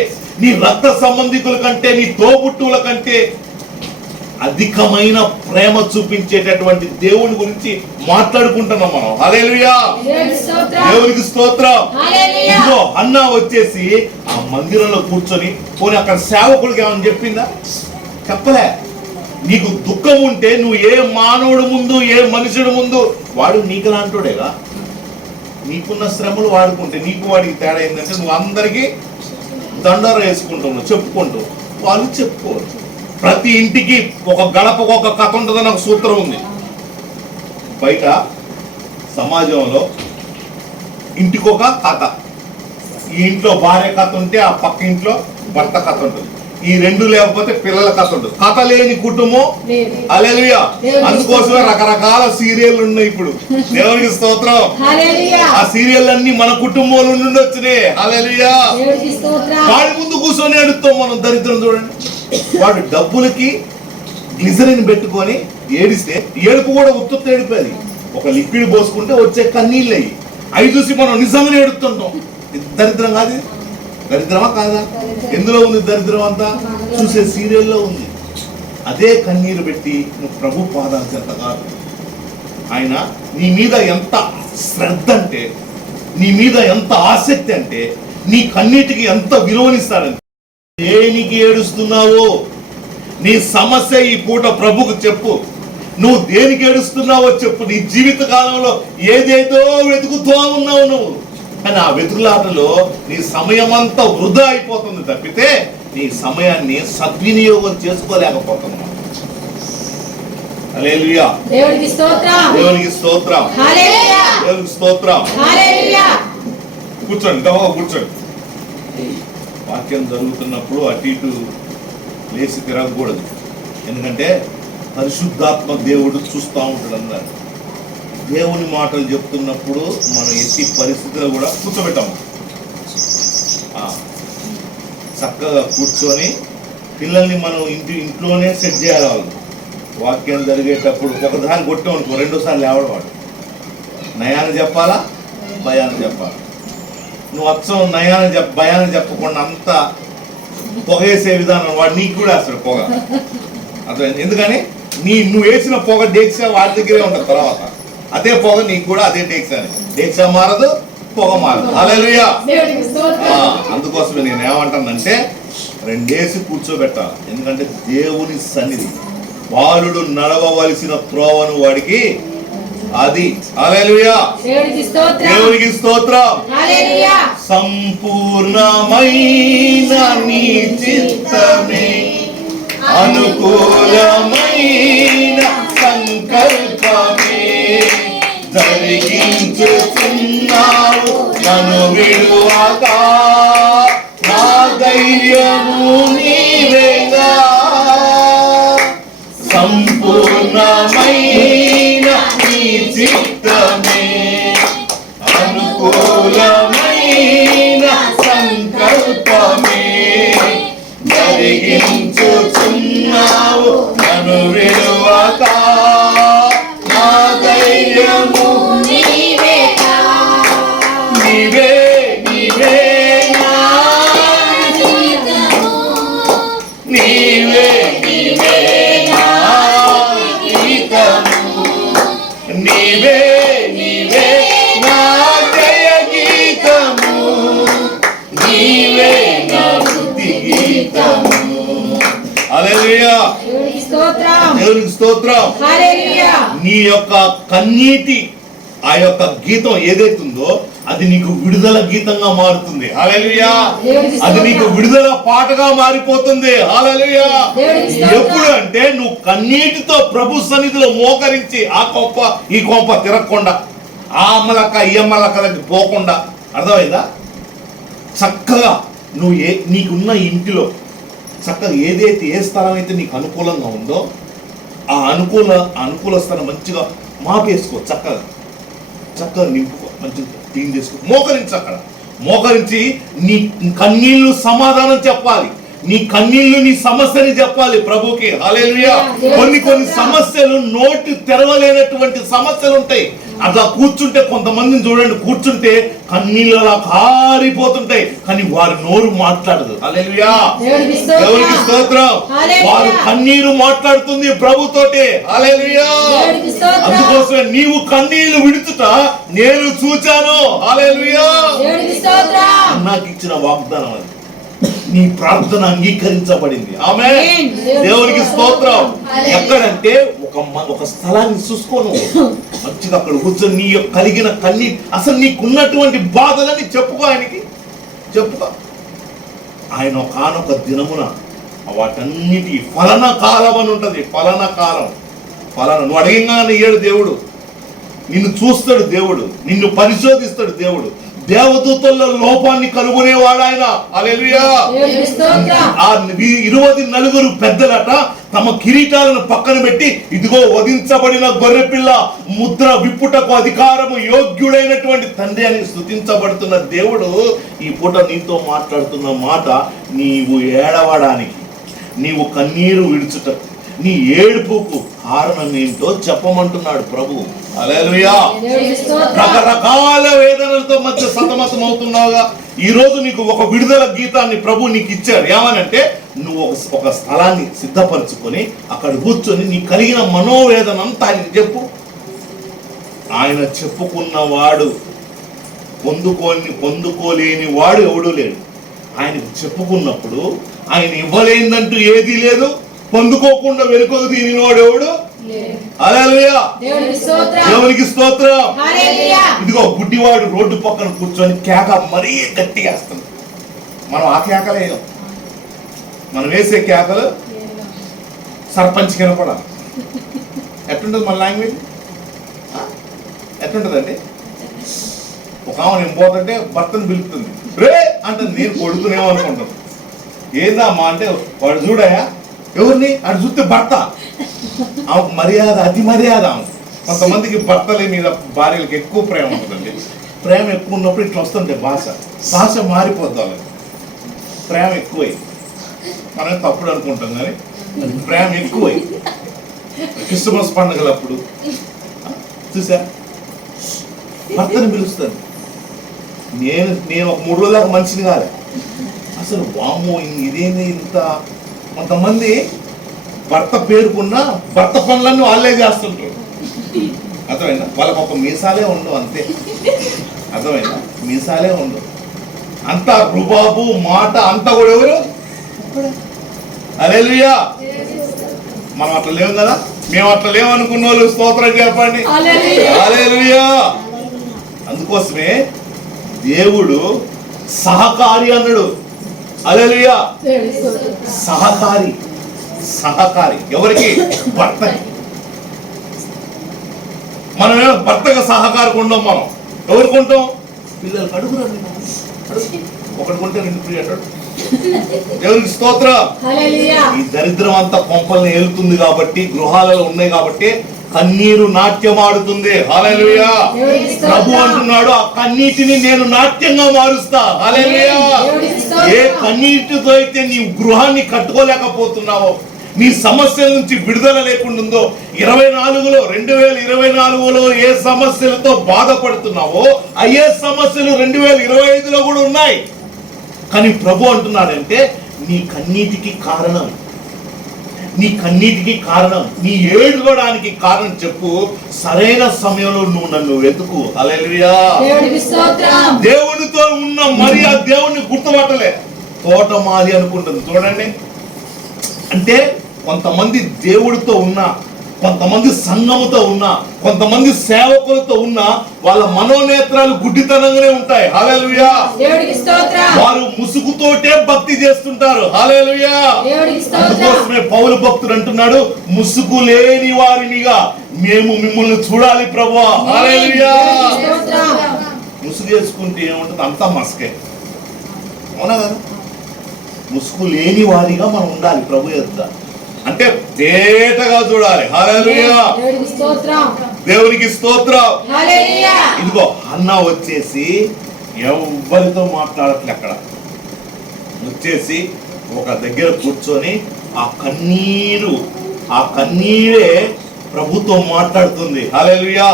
నీ రక్త సంబంధికుల కంటే, నీ తోబుట్టువుల కంటే అధికమైన ప్రేమ చూపించేటటువంటి దేవుని గురించి మాట్లాడుకుంటున్నాం మనం. హల్లెలూయా, దేవునికి స్తోత్రం. ఇదిగో హన్నా వచ్చేసి ఆ మందిరంలో కూర్చొని, పోనీ అక్కడ సేవకుడికి ఏమని చెప్పిందా? చెప్పలే. నీకు దుఃఖం ఉంటే నువ్వు ఏ మానవుడు ముందు, ఏ మనుషుడు ముందు, వాడు నీకు లాంటోడేగా. నీకున్న శ్రమలు వాడుకుంటే, నీకు వాడికి తేడా ఏంటంటే నువ్వు అందరికీ దండోర వేసుకుంటావు, చెప్పుకుంటావు, వాళ్ళు చెప్పుకోవచ్చు. ప్రతి ఇంటికి ఒక గడపకు ఒక కథ ఉంటుందని ఒక సూత్రం ఉంది. బయట సమాజంలో ఇంటికొక కథ. ఈ ఇంట్లో భార్య కథ ఉంటే ఆ పక్క ఇంట్లో భర్త కథ ఉంటుంది. ఈ 2 లేకపోతే పిల్లల కథ ఉంటుంది. కథ లేని కుటుంబం. హల్లెలూయా. అందుకోసమే రకరకాల సీరియల్ ఉన్నాయి ఇప్పుడు. దేవునికి స్తోత్రం. ఆ సీరియల్ అన్ని మన కుటుంబంలో నుండి వచ్చినాయి. హల్లెలూయా. వాడి ముందు కూర్చొని అడుగుతాం మనం. దరిద్రం చూడండి. వాడు డబ్బులకి గ్లిజరిన్ పెట్టుకొని ఏడిస్తే ఏడుపు కూడా ఉత్తుత్తి ఏడిపోయి ఒక లిక్విడ్ పోసుకుంటే వచ్చే కన్నీళ్ళు అయ్యి అవి చూసి మనం నిజంగానే ఏడుస్తుంటాం. ఇది దరిద్రం కాదు, దరిద్రమా కాదా? ఎందులో ఉంది దరిద్రం అంతా? చూసే సీరియల్లో ఉంది. అదే కన్నీరు పెట్టి నువ్వు ప్రభు పాదాల చెంత కాదు. ఆయన నీ మీద ఎంత శ్రద్ధ అంటే, నీ మీద ఎంత ఆసక్తి అంటే, నీ కన్నీటికి ఎంత విలువనిస్తాడంటే. దేనికి ఏడుస్తున్నావో నీ సమస్య ఈ పూట ప్రభుకు చెప్పు. నువ్వు దేనికి ఏడుస్తున్నావో చెప్పు. నీ జీవిత కాలంలో ఏదేదో వెతుకుతూ ఉన్నావు నువ్వు, కానీ ఆ వెతుకులాటలో నీ సమయం అంతా వృధా అయిపోతుంది తప్పితే నీ సమయాన్ని సద్వినియోగం చేసుకోలేకపోతున్నావు. హల్లెలూయా, దేవునికి స్తోత్రం, దేవునికి స్తోత్రం, హల్లెలూయా, దేవునికి స్తోత్రం. హల్లెలూయా. కూర్చోండి, గమగా కూర్చోండి. వాక్యం జరుగుతున్నప్పుడు అటు ఇటు లేచి తిరగకూడదు, ఎందుకంటే పరిశుద్ధాత్మ దేవుడు చూస్తూ ఉంటాడు అన్నారు. దేవుని మాటలు చెప్తున్నప్పుడు మనం ఎట్టి పరిస్థితుల్లో కూడా కూర్చోబెట్టాము. చక్కగా కూర్చొని పిల్లల్ని మనం ఇంట్లోనే సెట్ చేయాలి. వాళ్ళు వాక్యం జరిగేటప్పుడు ఒకదాన్ని కొట్టామనుకో రెండోసారి లేవడం. వాడు నయాన్ని చెప్పాలా, భయాన్ని చెప్పాలా. నువ్వు అచ్చం నయాన్ని భయాన్ని చెప్పకుండా అంతా పొగ వేసే విధానం వాడు నీకు కూడా వేస్తాడు పొగ. అర్థమైంది? ఎందుకని నువ్వు వేసిన పొగ డేక్సా వాడి దగ్గరే ఉంటుంది. తర్వాత అదే పొగ నీకు కూడా అదే డేక్సా మారదు, పొగ మారదు. హల్లెలూయా. అందుకోసమే నేను ఏమంటానంటే రెండేసి కూర్చోబెట్టాలి. ఎందుకంటే దేవుని సన్నిధి, బాలుడు నడవవలసిన త్రోవను వాడికి అది. హల్లెలూయా, దేవునికి స్తోత్రం. సంపూర్ణమైన నీ చిత్తమే, అనుకూలమైన సంకల్పమే జరిగించుచున్నావు నన్ను విడువక. నా ధైర్యము నీవేగా, సంపూర్ణమైన నీ చిత్తమే, అనుకూలమైన సంకల్పమే జరిగించుచున్నావు నన్ను విడువక. నా ధైర్యము నీవేగా, నీవే నీవే నా జీవితము, నీవే నీవే నా జీవితము, నీవే నీవే నా జయ గీతము, నీవే నా స్తుతి గీతము. హల్లెలూయా, దేవునికి స్తోత్రం. నీ యొక్క కన్నీటి ఆ యొక్క గీతం ఏదైతుందో అది నీకు విడుదల గీతంగా మారుతుంది. హల్లెలూయా, అది నీకు విడుదల పాటగా మారిపోతుంది. హల్లెలూయా. ఎప్పుడు అంటే నువ్వు కన్నీటితో ప్రభు సన్నిధిలో మోకరించి ఆ కొంప ఈ కొంప తిరగకుండా, ఆ అమ్మలక్క ఈ అమ్మలక్కలకి పోకుండా. అర్థమైందా? చక్కగా నువ్వు నీకున్న ఇంటిలో చక్కగా ఏదైతే ఏ స్థలం అయితే నీకు అనుకూలంగా ఉందో ఆ అనుకూల స్థలం మంచిగా మాపేసుకో, చక్కగా నింపుకో, మంచిగా క్లీన్ చేసుకో. మోకరించి అక్కడ మోకరించి నీ కన్నీళ్లు సమాధానం చెప్పాలి, నీ కన్నీళ్లు నీ సమస్యని చెప్పాలి ప్రభుకి. హల్లెలూయా. కొన్ని సమస్యలు నోటి తెరవలేనటువంటి సమస్యలు ఉంటాయి. అట్లా కూర్చుంటే కొంతమందిని చూడండి, కూర్చుంటే కన్నీళ్ళు అలా కారిపోతుంటాయి, కానీ వారి నోరు మాట్లాడదు. హల్లెలూయా, దేవునికి స్తోత్రం. వారు కన్నీరు మాట్లాడుతుంది ప్రభుతోటి. హల్లెలూయా. అందుకోసమే నీవు కన్నీళ్లు విడుచుట నేను చూచాను. హల్లెలూయా. నాకు ఇచ్చిన వాగ్దానం అది. నీ ప్రార్థన అంగీకరించబడింది. ఆమేన్. దేవునికి స్తోత్రం. ఎక్కడంటే ఒక స్థలాన్ని చూసుకోను, మంచిగా అక్కడ కూర్చొని నీ యొక్క కలిగిన కన్నీ అసలు నీకున్నటువంటి బాధలని చెప్పుకో, ఆయనకి చెప్పుకో. ఆయన ఒకనొక దినమున వాటన్నిటి ఫలన కాలం అని ఉంటది. ఫలన కాలం, నువ్వు అడిగినాను ఏడు దేవుడు నిన్ను చూస్తాడు, దేవుడు నిన్ను పరిశోధిస్తాడు. దేవుడు దేవదూతల్లో లోపాన్ని కనుగొనేవాడు ఆయన. హల్లెలూయా. ఆ 20 పెద్దలట తమ కిరీటాలను పక్కన పెట్టి, ఇదిగో వధించబడిన గొర్రెపిల్ల ముద్ర విప్పుటకు అధికారము యోగ్యుడైనటువంటి తండ్రి అని స్తుతించబడుతున్న దేవుడు ఈ పూట నీతో మాట్లాడుతున్న మాట, నీవు ఏడవడానికి, నీవు కన్నీరు విడుచుటకు, నీ ఏడుపుకు కారణం ఏంటో చెప్పమంటున్నాడు ప్రభు. హల్లెలూయా. రకరకాల వేదనలతో మధ్య సతమతం అవుతున్నావుగా, ఈ రోజు నీకు ఒక విడుదల గీతాన్ని ప్రభు నీకు ఇచ్చాడు. ఏమనంటే నువ్వు ఒక స్థలాన్ని సిద్ధపరచుకొని అక్కడ కూర్చొని నీ కలిగిన మనోవేదన అంతా ఆయనకి చెప్పు. ఆయన చెప్పుకున్నవాడు పొందుకోలేని వాడు ఎవడూ లేడు. ఆయనకు చెప్పుకున్నప్పుడు ఆయన ఇవ్వలేదంటూ ఏదీ లేదు, పొందుకోకుండా వెనుకకు తీనివాడు ఎవడు? హల్లెలూయా. దేవునికి స్తోత్రం. ఇదిగో గుడ్డివాడు రోడ్డు పక్కన కూర్చొని కేక మరీ గట్టిగా వేస్తుంది. మనం ఆ కేకలే, మనం వేసే కేకలు సర్పంచ్ కనపడాలి. ఎట్లుంటుంది మన లాంగ్వేజ్? ఎట్లుంటుందండి? ఒక ఆమె నేను పోతుంటే భర్తను పిలుపుతుంది, రే అంటే నేను కొడుకునేమో అనుకుంటాను. ఏందమ్మా అంటే, వాడు చూడయా, ఎవరిని అటు చూస్తే భర్త. ఆమెకు మర్యాద, అతి మర్యాద. ఆమె కొంతమందికి భర్తల మీద భార్యలకు ఎక్కువ ప్రేమ ఉంటుందండి. ప్రేమ ఎక్కువ ఉన్నప్పుడు ఇట్లా వస్తుంది భాష మారిపోద్ది. వాళ్ళకి ప్రేమ ఎక్కువై, మనం తప్పుడు అనుకుంటాం కానీ ప్రేమ ఎక్కువై. క్రిస్మస్ పండుగలప్పుడు చూసా భర్తని పిలుస్తాను. నేను ఒక 3 రోజుల దాకా మనిషిని కాలే అసలు. వామ్మో ఇదేంది ఇంత. కొంతమంది భర్త పేరుకున్న భర్త పనులన్నీ వాళ్ళే చేస్తుంటారు. అర్థమైనా? వాళ్ళకు ఒక మీసాలే ఉండవు, అంతే. అర్థమైనా? మీసాలే ఉండవు, అంతా రుబాబు మాట అంతా కూడా ఎవరు? హల్లెలూయా. మనం అట్లా లేవు కదా. మేము అట్లా లేవనుకున్న వాళ్ళు స్తోత్రం చెప్పండి. హల్లెలూయా. అందుకోసమే దేవుడు సహకారి అన్నాడు. హల్లెలూయా. సహకారి ఎవరికి? భర్తకి. మనమేమో భర్తగా సహకారికి ఉండం. మనం ఎవరికి ఉంటాం? పిల్లలకి అడుగురండి, ఒకటి కొంటే 2 ఫ్రీ అంటాడు. దేవునికి స్తోత్రం. ఈ దరిద్రం అంతా కొంపల్ని ఏలుతుంది కాబట్టి, గృహాలలో ఉన్నాయి కాబట్టి కన్నీరు నాట్యం ఆడుతుంది. హల్లెలూయా. ప్రభు అంటున్నాడు, ఆ కన్నీటిని నేను నాట్యంగా మారుస్తా. హల్లెలూయా. ఏ కన్నీటితో అయితే నీ గృహాన్ని కట్టుకోలేకపోతున్నావో, నీ సమస్యల నుంచి విడుదల లేకుండా ఉందో, 2024లో ఏ సమస్యలతో బాధపడుతున్నావో అయ్యే సమస్యలు 2025లో కూడా ఉన్నాయి. కానీ ప్రభు అంటున్నాడంటే నీ కన్నీటికి కారణం, నీ ఏడుకోవడానికి కారణం చెప్పు. సరైన సమయంలో నువ్వు నన్ను వెతుకు. హల్లెలూయా. దేవునితో ఉన్న మరి ఆ దేవుణ్ణి గుర్తుపట్టలే, తోటమాలి అనుకుంటుంది. చూడండి, అంటే కొంతమంది దేవుడితో ఉన్నా, కొంతమంది సంఘముతో ఉన్నా, కొంతమంది సేవకులతో ఉన్నా వాళ్ళ మనోనేత్రాలు గుడ్డితనంగానే ఉంటాయి. హల్లెలూయా. వారు ముసుగుతోటే భక్తి చేస్తుంటారు. హల్లెలూయా. అందుకోసమే పౌలు భక్తుడు అంటున్నాడు, ముసుగు లేని వారినిగా మేము మిమ్మల్ని చూడాలి ప్రభువా. హల్లెలూయా. ముసుగు వేసుకుంటే ఏముంటుంది? అంతా మస్కే. అవునా కదా? ముసుగు లేని వారిగా మనం ఉండాలి ప్రభు యొద్ద. అంటే తేటగా చూడాలి. హల్లెలూయా. దేవునికి స్తోత్రం. ఇదిగో అన్న వచ్చేసి ఎవరితో మాట్లాడట్లే, అక్కడ వచ్చేసి ఒక దగ్గర కూర్చొని ఆ కన్నీరే ప్రభుతో మాట్లాడుతుంది. హల్లెలూయా.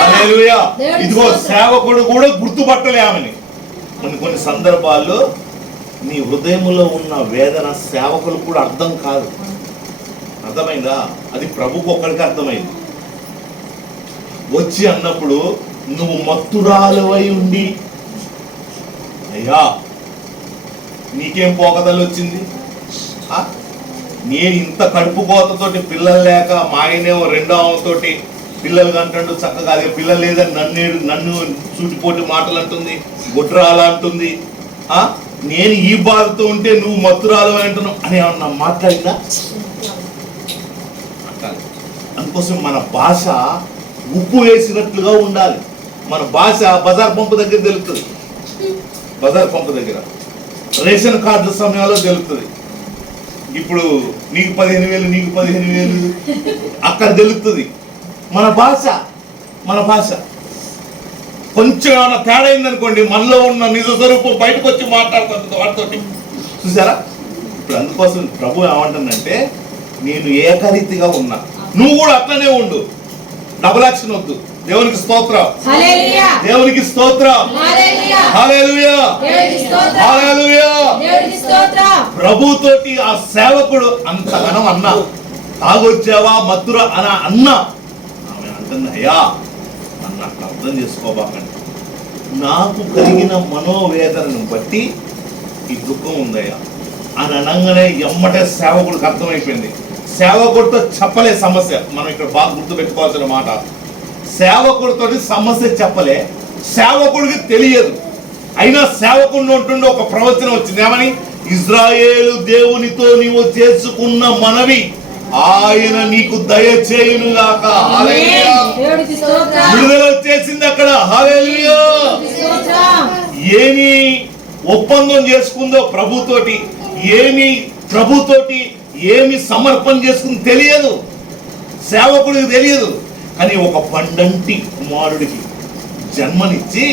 హల్లెలూయా. ఇదిగో సేవకుడు కూడా గుర్తుపట్టలే ఆమెని. కొన్ని సందర్భాల్లో నీ హృదయంలో ఉన్న వేదన సేవకులు కూడా అర్థం కాదు. అర్థమైందా? అది ప్రభుకు ఒక్కడికి అర్థమైంది. వచ్చి అన్నప్పుడు నువ్వు మత్తురాలువై ఉండి, అయ్యా నీకేం పోకదలు వచ్చింది? నేను ఇంత కడుపు కోతతోటి పిల్లలు లేక, మా ఆయనేమో 2వ ఆమెతోటి పిల్లలు కంటాడు చక్కగా, అదే పిల్లలు లేదని నన్ను సూటిపోటి మాటలు అంటుంది, గుడ్రాలు అంటుంది. నేను ఈ బాధతో ఉంటే నువ్వు మత్తురాలు అంటున్నావు అని ఏమన్నా మాట్లాడిందా? అందుకోసం మన భాష ఉప్పు వేసినట్లుగా ఉండాలి. మన భాష బజార్ పంపు దగ్గర తెలుస్తుంది. బజార్ పంపు దగ్గర రేషన్ కార్డుల సమయంలో తెలుస్తుంది. ఇప్పుడు నీకు 15,000 అక్కడ తెలుస్తుంది. మన భాష కొంచెం ఏమైనా తేడా అయిందనుకోండి, మనలో ఉన్న నిజ స్వరూపం బయటకు వచ్చి మాట్లాడుతుంది వాటితోటి. చూసారా? ఇప్పుడు అందుకోసం ప్రభు ఏమంటుందంటే నేను ఏకరీతిగా ఉన్నా, నువ్వు కూడా అట్లనే ఉండు, డబుల్ యాక్షన్ వద్దు. దేవునికి స్తోత్రం, హల్లెలూయా, దేవునికి స్తోత్రం, హల్లెలూయా, హల్లెలూయా, దేవునికి స్తోత్రం, హల్లెలూయా. దేవునికి స్తోత్రం. ప్రభుతోటి ఆ సేవకుడు అంతగానం అన్నా, తాగొచ్చావా మత్తురా అన్నా. ఆమె అంటుంది, అయ్యా నన్ను అట్లా అర్థం చేసుకోబాకండి, నాకు కలిగిన మనోవేదనను బట్టి ఈ దుఃఖం ఉందయ్యా అని అనగానే ఎమ్మటే సేవకుడికి అర్థమైపోయింది. సేవకుడితో చెప్పలే సమస్య. మనం ఇక్కడ బాగా గుర్తుపెట్టుకోవాల్సిన మాట, సేవకుడితో సమస్య చెప్పలే, సేవకుడికి తెలియదు. అయినా సేవకుడిని ఉంటుండే ఒక ప్రవచనం వచ్చింది, ఏమని? ఇజ్రాయేలు దేవునితో నీవు చేసుకున్న మనవి ఆయన నీకు దయచేయునుగాక. హల్లెలూయా, దేవునికి స్తోత్రం, విడుదల వచ్చేసింది అక్కడ. హల్లెలూయా. దేవునికి స్తోత్రం. ఏమి ఒప్పందం చేసుకుందో ప్రభుతోటి, ఏమి సమర్పణ చేసుకుందో తెలియదు, సేవకుడికి తెలియదు. కానీ ఒక పండంటి కుమారుడికి జన్మనిచ్చి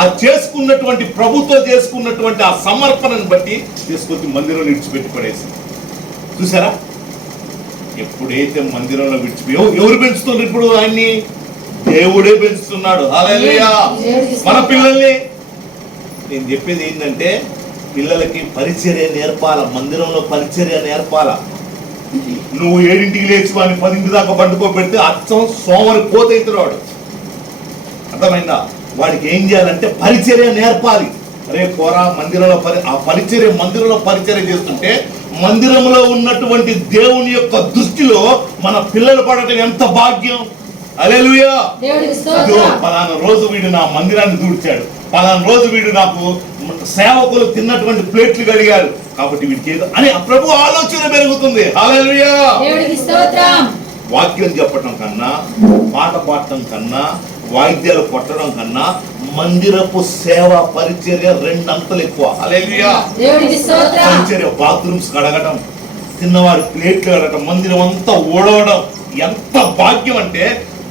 ఆ చేసుకున్నటువంటి ప్రభుతో చేసుకున్నటువంటి ఆ సమర్పణను బట్టి తీసుకొచ్చి మందిరంలో విడిచిపెట్టి పడేసింది. చూసారా? ఎప్పుడైతే మందిరంలో విడిచిపోయి ఎవరు పెంచుతున్నారు ఇప్పుడు ఆయన్ని? దేవుడే పెంచుతున్నాడు. హల్లెలూయా. మన పిల్లల్ని నేను చెప్పేది ఏంటంటే, పిల్లలకి పరిచర్య నేర్పాల, మందిరంలో పరిచర్య నేర్పాల. నువ్వు 7ంటికి లేచి వాడిని 10 దాకా పండుకోబెడితే అచ్చం సోమరి పోతైతున్నాడు. అర్థమైందా? వాడికి ఏం చేయాలంటే పరిచర్య నేర్పాలి. అరే పోరా, మందిరంలో మందిరంలో పరిచర్య చేస్తుంటే మందిరంలో ఉన్నటువంటి దేవుని యొక్క దృష్టిలో మన పిల్లలు పడటం ఎంత భాగ్యం. హల్లెలూయా. దేవునికి స్తోత్రం. పలానా రోజు వీడు నా మందిరాన్ని దూడ్చాడు, పలానా రోజు వీడు నాకు సేవకులు తిన్నటువంటి ప్లేట్లు కడిగారు, కాబట్టి వీడికి ఏదో అని ప్రభు ఆలోచన పెరుగుతుంది. హల్లెలూయా. దేవునికి స్తోత్రం. వాక్యం చెప్పడం కన్నా, పాట పాడటం కన్నా, వాయిద్యాలు కొట్టడం కన్నా మందిరపు సేవ పరిచర్య 2 అంతలు ఎక్కువ. హల్లెలూయా. దేవునికి స్తోత్రం. పరిచర్య, బాత్రూమ్స్ కడగడం, తిన్నవారి ప్లేట్లు కడగడం, మందిరం అంతా ఓడవడం ఎంత భాగ్యం అంటే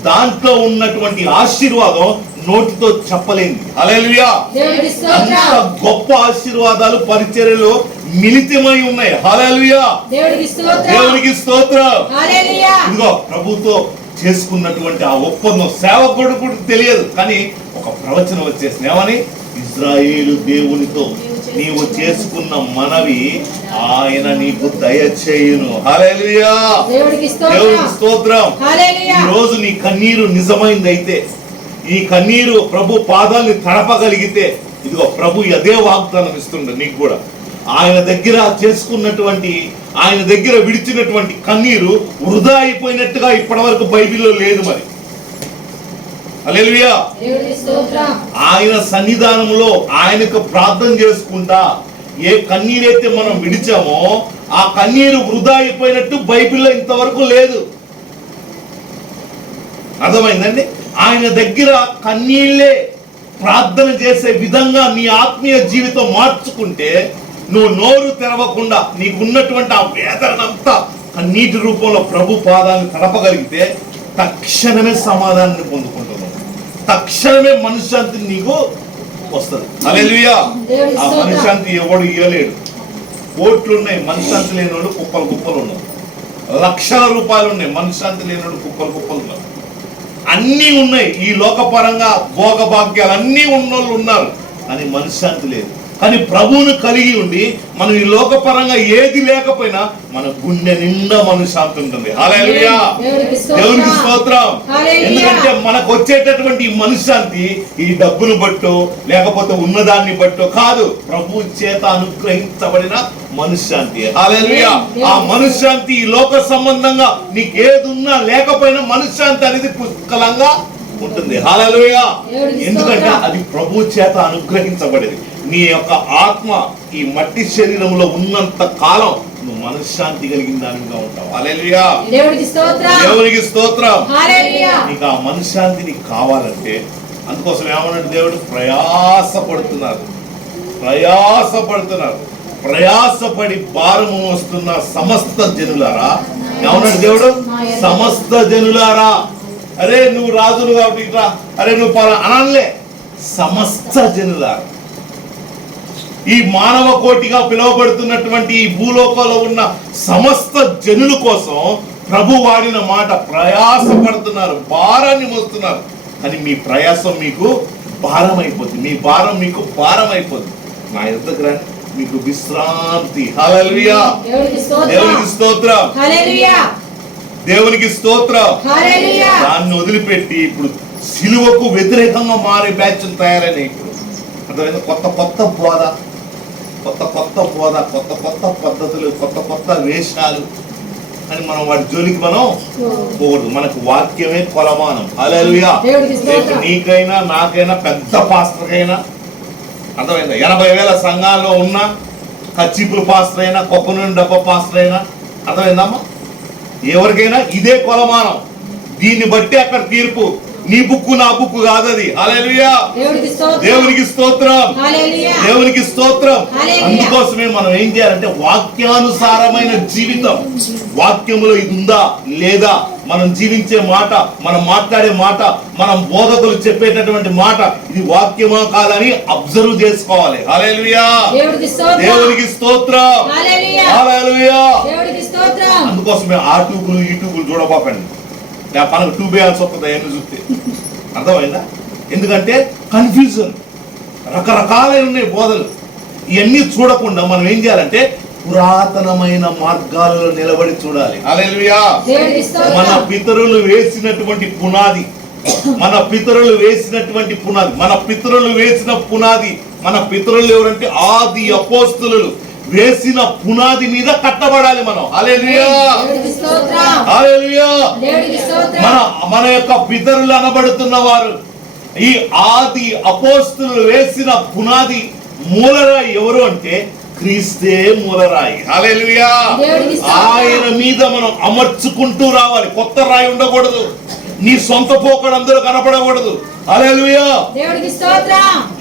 దాంట్లో ఉన్నటువంటి ఆశీర్వాదం నోటితో చెప్పలేంది. హల్లెలూయా. దేవునికి స్తోత్రం. అంత గొప్ప ఆశీర్వాదాలు పరిచర్యలో మిళితమై ఉన్నాయి. హల్లెలూయా. దేవునికి స్తోత్రం. దేవునికి స్తోత్రం. హల్లెలూయా. ఇదిగో ప్రభుతో చేసుకున్నటువంటి ఆ ఒప్పందం సేవకుడు కూడా తెలియదు, కానీ ఒక ప్రవచనం వచ్చేసింది, ఏమని? ఇజ్రాయేలు దేవునితో నీవు చేసుకున్న మనవి ఆయన నీకు దయచేయును. హల్లెలూయా. దేవునికి దేవునికి స్తోత్రం. హల్లెలూయా. ఈ రోజు నీ కన్నీరు నిజమైందైతే, ఈ కన్నీరు ప్రభు పాదాల్ని తడపగలిగితే, ఇదిగో ప్రభు అదే వాగ్దానం ఇస్తుండ నీకు కూడా. ఆయన దగ్గర చేసుకున్నటువంటి, ఆయన దగ్గర విడిచినటువంటి కన్నీరు వృధా అయిపోయినట్టుగా ఇప్పటి వరకు బైబిల్లో లేదు. మరి హల్లెలూయా. దేవునికి స్తోత్రం. ఆయన సన్నిధానంలో ఆయనకు ప్రార్థన చేసుకుంటా ఏ కన్నీరైతే మనం విడిచామో ఆ కన్నీరు వృధా అయిపోయినట్టు బైబిల్లో ఇంతవరకు లేదు. అర్థమైందండి? ఆయన దగ్గర కన్నీళ్ళే ప్రార్థన చేసే విధంగా నీ ఆత్మీయ జీవితం మార్చుకుంటే, నువ్వు నోరు తెరవకుండా నీకున్నటువంటి ఆ వేదనంతా కన్నీటి రూపంలో ప్రభు పాదాలను తడపగలిగితే తక్షణమే సమాధానాన్ని పొందుకుంటున్నావు, తక్షణమే మనశ్శాంతి నీకు వస్తుంది. హల్లెలూయా. ఆ మనశ్శాంతి ఎవడు ఇవ్వలేడు. కోట్లు ఉన్నాయి, మనశ్శాంతి లేనివాడు కుప్పలు ఉన్నారు. లక్షల రూపాయలు ఉన్నాయి, మనశ్శాంతి లేనివాడు కుప్పలు ఉన్నారు. అన్నీ ఉన్నాయి, ఈ లోకపరంగా భోగభాగ్యాలు అన్నీ ఉన్నోళ్ళు ఉన్నారు, కానీ మనశ్శాంతి లేదు. కానీ ప్రభువును కలిగి ఉండి మనం ఈ లోకపరంగా ఏది లేకపోయినా మన గుండె నిండా మనశ్శాంతి ఉంటుంది. హల్లెలూయా. దేవునికి స్తోత్రం. ఎందుకంటే మనకు వచ్చేటటువంటి మనశ్శాంతి ఈ డబ్బును బట్టో లేకపోతే ఉన్నదాన్ని బట్టో కాదు, ప్రభు చేత అనుగ్రహించబడిన మనశ్శాంతి. హల్లెలూయా. ఆ మనశ్శాంతి ఈ లోక సంబంధంగా నీకు ఏది ఉన్నా లేకపోయినా మనశ్శాంతి అనేది పుష్కలంగా ఉంటుంది. హల్లెలూయా. ఎందుకంటే అది ప్రభు చేత అనుగ్రహించబడేది. నీ యొక్క ఆత్మ ఈ మట్టి శరీరంలో ఉన్నంత కాలం నువ్వు మనశ్శాంతి కలిగిన దానిగా ఉంటావు. హల్లెలూయా. దేవునికి స్తోత్రం. దేవునికి స్తోత్రం. హల్లెలూయా. నీకు ఆ మనశ్శాంతి నీకు కావాలంటే, అందుకోసం ఏమన్నాడు దేవుడు? ప్రయాసపడుతున్నారు, ప్రయాసపడి భారము వస్తున్న సమస్త జనులారా. ఏమన్నాడు దేవుడు? సమస్త జనులారా. అరే నువ్వు రాజులు కాబట్టి ఇట్లా, అరే నువ్వు అనలే, సమస్త జనులారా. ఈ మానవ కోటిగా పిలువబడుతున్నటువంటి ఈ భూలోకంలో ఉన్న సమస్త జనుల కోసం ప్రభు వాడిన మాట, ప్రయాసపడుతున్నారు, భారాన్ని మోస్తున్నారు. కానీ మీ ప్రయాసం మీకు భారం అయిపోతుంది, మీ భారం మీకు భారం అయిపోతుంది. నా యొద్దకు రండి, మీకు విశ్రాంతి. హల్లెలూయా, దేవునికి స్తోత్రం, హల్లెలూయా, దేవునికి స్తోత్రం. హల్లెలూయా. దాన్ని వదిలిపెట్టి ఇప్పుడు సిలువకు వ్యతిరేకంగా మారే బ్యాచ్లు తయారైనాయి. ఇప్పుడు అర్థమైంది, కొత్త కొత్త బోధ, కొత్త కొత్త బోధ, కొత్త కొత్త పద్ధతులు, కొత్త కొత్త వేషాలు. అని మనం వాటి జోలికి మనం పోకూడదు. మనకు వాక్యమే కొలమానం. హల్లెలూయా. రేపు నీకైనా నాకైనా పెద్ద పాస్టర్కైనా, అర్థమైందా, 80,000 సంఘాల్లో ఉన్న కచ్చిపుల పాస్టర్ అయినా, కొప్ప నుండి డబ్బా పాస్టర్ అయినా, అర్థమైందమ్మా, ఎవరికైనా ఇదే కొలమానం. దీన్ని బట్టి అక్కడ తీర్పు. నీ బుక్కు నా బుక్కు కాదు అది. హల్లెలూయా, దేవునికి స్తోత్రం, దేవునికి స్తోత్రం. అందుకోసమే మనం ఏం చేయాలంటే వాక్యానుసారమైన జీవితం. వాక్యములో ఇది ఉందా లేదా, మనం జీవించే మాట, మనం మాట్లాడే మాట, మనం బోధకులు చెప్పేటటువంటి మాట, ఇది వాక్యమా కాదని అబ్జర్వ్ చేసుకోవాలి. హల్లెలూయా, దేవునికి స్తోత్రం, హల్లెలూయా. అందుకోసమే ఆ ట్యూబులు ఈ ట్యూబులు చూడబాకండి. మనకు ట్యూబ్ వేయాల్సి వస్తుంది అవన్నీ చూస్తే. అర్థమైందా? ఎందుకంటే కన్ఫ్యూజన్, రకరకాలైన ఉన్నాయి బోధలు. ఇవన్నీ చూడకుండా మనం ఏం చేయాలంటే పురాతనమైన మార్గాలలో నిలబడి చూడాలి. హల్లెలూయా. మన పితరులు వేసినటువంటి పునాది, మన పితరులు వేసినటువంటి పునాది, మన పితరులు వేసిన పునాది. మన పితరులు ఎవరంటే ఆది అపోస్తలులు వేసిన పునాది మీద కట్టబడాలి మనం. హల్లెలూయా, హల్లెలూయా. మన యొక్క పితరులు అనబడుతున్న వారు ఈ ఆది అపోస్తలులు వేసిన పునాది మూలరాయి ఎవరు అంటే క్రీస్తే మూలరాయి. హల్లెలూయా. ఆయన మీద మనం అమర్చుకుంటూ రావాలి. కొత్త రాయి ఉండకూడదు, నీ సొంత పోకడ అందరూ కనపడకూడదు. హల్లెలూయా.